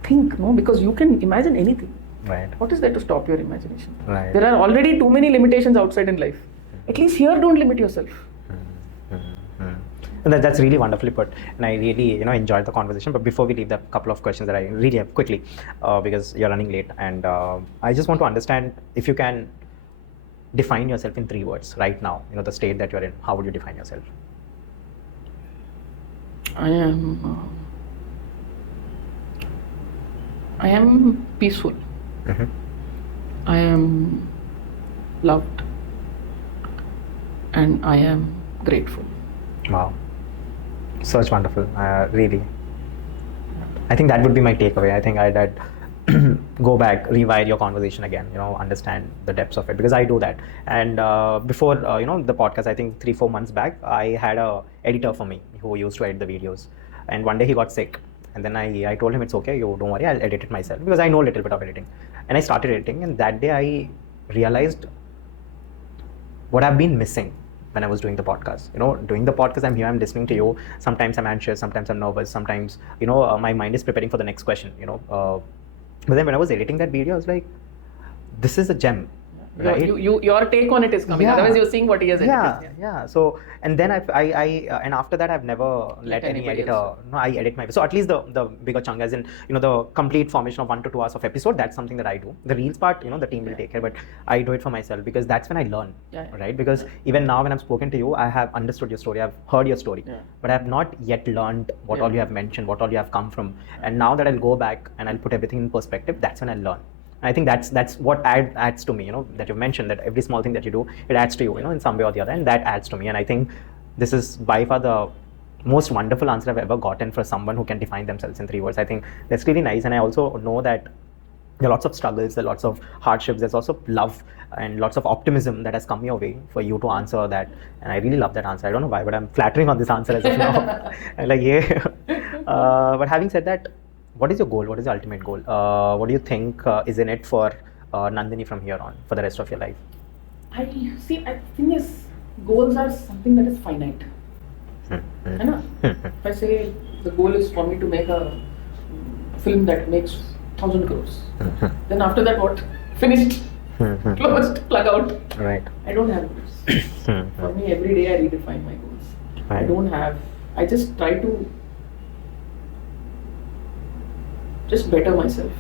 think, because you can imagine anything. Right. What is there to stop your imagination? Right. There are already too many limitations outside in life. At least here, don't limit yourself. And that's really wonderfully put, and I really enjoyed the conversation. But before we leave, there are a couple of questions that I really have quickly, because you're running late, and I just want to understand if you can define yourself in 3 words right now. The state that you're in. How would you define yourself? I am peaceful. I am loved, and I am grateful. Wow. Such wonderful, really. I think that would be my takeaway. I think I'd go back, rewire your conversation again, understand the depths of it, because I do that. And before, the podcast, I think 3-4 months back, I had a editor for me who used to edit the videos. And one day he got sick. And then I told him, it's okay, you don't worry, I'll edit it myself, because I know a little bit of editing. And I started editing, and that day I realized what I've been missing when I was doing the podcast. Doing the podcast, I'm here, I'm listening to you. Sometimes I'm anxious, sometimes I'm nervous, sometimes, my mind is preparing for the next question, But then when I was editing that video, I was like, this is a gem. Right? Your take on it is coming. Otherwise, you're seeing what he has edited. Yeah. So, and then and after that, I've never let any editor. No, I edit my. So at least the bigger chunk, as in the complete formation of 1 to 2 hours of episode. That's something that I do. The reels part, the team will take care, but I do it for myself, because that's when I learn. Right? Because even now, when I've spoken to you, I have understood your story. I've heard your story, but I have not yet learned what all you have mentioned, what all you have come from. And now that I'll go back and I'll put everything in perspective, that's when I learn. I think that's what adds to me, that you've mentioned, that every small thing that you do, it adds to you, in some way or the other, and that adds to me. And I think this is by far the most wonderful answer I've ever gotten for someone who can define themselves in 3 words. I think that's really nice. And I also know that there are lots of struggles, there are lots of hardships, there's also love and lots of optimism that has come your way for you to answer that. And I really love that answer. I don't know why, but I'm flattering on this answer as of now. I'm like, yeah. But having said that, what is your goal? What is your ultimate goal? What do you think is in it for Nandini from here on, for the rest of your life? I think goals are something that is finite. If I say the goal is for me to make a film that makes 1,000 crores, then after that what? Finished. Closed, plug out. Right. I don't have goals. For me, every day I redefine my goals. Right. I just try to just better myself.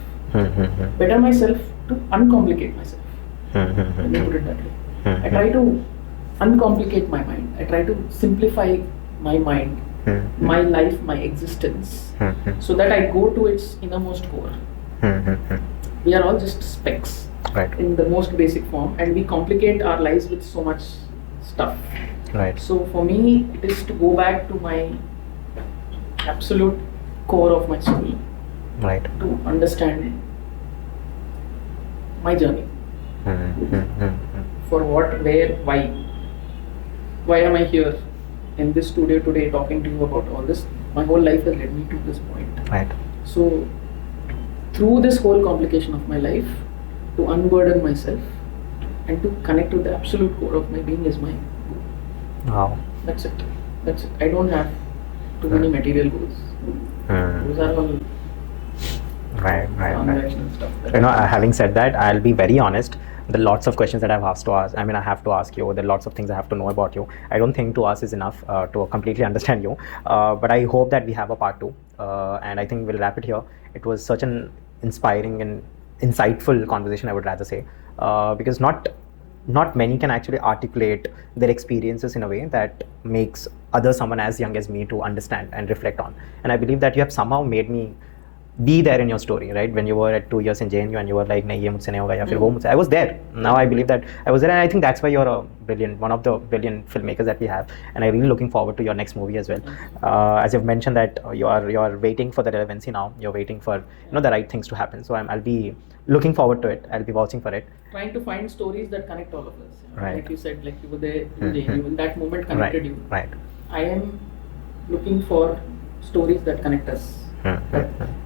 Better myself to uncomplicate myself. Let me put it that way. I try to uncomplicate my mind. I try to simplify my mind, my life, my existence, so that I go to its innermost core. We are all just specks Right. in the most basic form, and we complicate our lives with so much stuff. Right. So for me, it is to go back to my absolute core of my soul, Right. to understand my journey. For what, where, why. Why am I here in this studio today talking to you about all this? My whole life has led me to this point. Right. So, through this whole complication of my life, to unburden myself and to connect to the absolute core of my being is my goal. Wow. That's it. That's it. I don't have too many material goals. Those are all Right. transactional stuff. Having said that, I'll be very honest. There are lots of questions that I have to ask. I have to ask you. There are lots of things I have to know about you. I don't think to ask is enough to completely understand you. But I hope that we have a part 2. And I think we'll wrap it here. It was such an inspiring and insightful conversation, I would rather say, because not many can actually articulate their experiences in a way that makes someone as young as me to understand and reflect on. And I believe that you have somehow made me be there in your story, right? When you were at 2 years in JNU and you were like, nahi, ye mujhse nahi hoga, ya fir wo mujhse. I was there. Now I believe that I was there, and I think that's why you're one of the brilliant filmmakers that we have. And I'm really looking forward to your next movie as well. As you've mentioned that you're waiting for the relevancy now. You're waiting for the right things to happen. So I'll be looking forward to it. I'll be watching for it. Trying to find stories that connect all of us. Right. Like you said, like you were there in JNU, in that moment connected you. Right. I am looking for stories that connect us.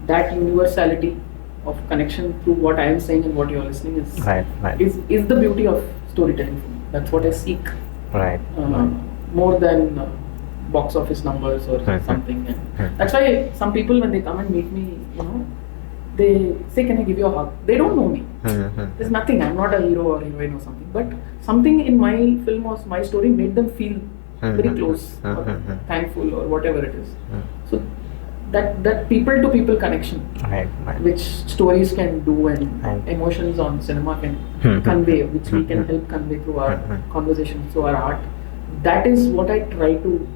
That universality of connection through what I am saying and what you are listening is the beauty of storytelling for me. That's what I seek. Right. More than box office numbers or something. And that's why some people, when they come and meet me, they say, "Can I give you a hug?" They don't know me. There's nothing. I'm not a hero or heroine or something. But something in my film or my story made them feel very close or thankful or whatever it is. So that people to people connection, which stories can do and emotions on cinema can convey, which we can help convey through our conversations, through our art. That is what I try to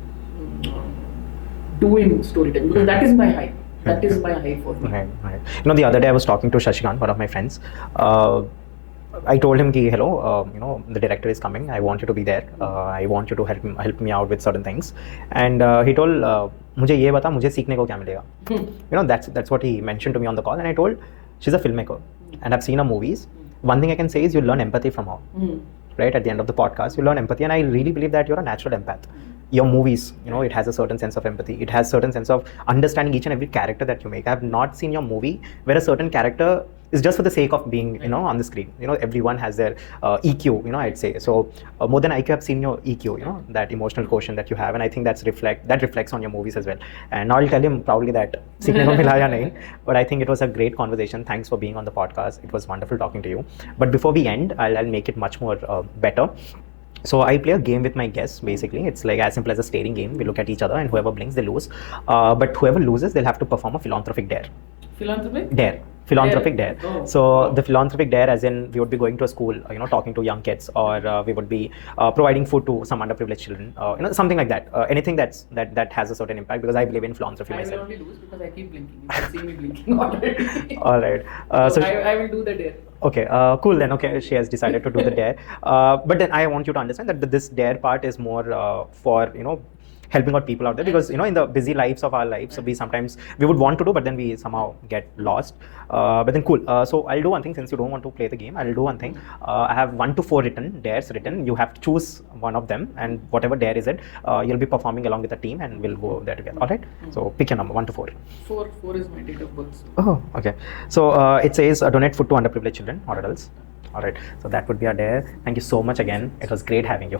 do in storytelling, because that is my hype. That is my hype for me. Right. The other day I was talking to Shashikant, one of my friends. I told him, hello, the director is coming. I want you to be there. I want you to help me out with certain things. And he told, मुझे ये बता, मुझे सीखने को क्या मिलेगा? That's what he mentioned to me on the call. And I told, she's a filmmaker, and I've seen her movies. One thing I can say is you learn empathy from her. Right, at the end of the podcast, you learn empathy, and I really believe that you're a natural empath. Your movies, it has a certain sense of empathy. It has certain sense of understanding each and every character that you make. I have not seen your movie where a certain character is just for the sake of being, on the screen. Everyone has their EQ, I'd say. So more than IQ, I've seen your EQ, that emotional quotient that you have, and I think that reflects on your movies as well. And now I'll tell him proudly that seekhne ko mila ya nahi, but I think it was a great conversation. Thanks for being on the podcast. It was wonderful talking to you. But before we end, I'll make it much more better. So I play a game with my guests, basically. It's like as simple as a staring game. We look at each other, and whoever blinks, they lose. But whoever loses, they'll have to perform a philanthropic dare. Philanthropic? Dare. Philanthropic dare. Oh, so the philanthropic dare, as in we would be going to a school, talking to young kids, or we would be providing food to some underprivileged children, something like that. Anything that has a certain impact, because I believe in philanthropy myself. I will only lose because I keep blinking. You can see me blinking already. All right. So I will do the dare. Okay, cool then. Okay, she has decided to do the dare. But then I want you to understand that this dare part is more for, helping out people out there, because in the busy lives of our lives, we would want to do, but then we somehow get lost. But then cool. So I'll do one thing, since you don't want to play the game. I'll do one thing. I have 1 to 4 dares written. You have to choose one of them, and whatever dare is it, you'll be performing along with the team, and we'll go there together. All right. So pick your number, 1 to 4. 4 is my date of birth. Oh, okay. So it says donate food to underprivileged children or adults. All right. So that would be our dare. Thank you so much again. It was great having you.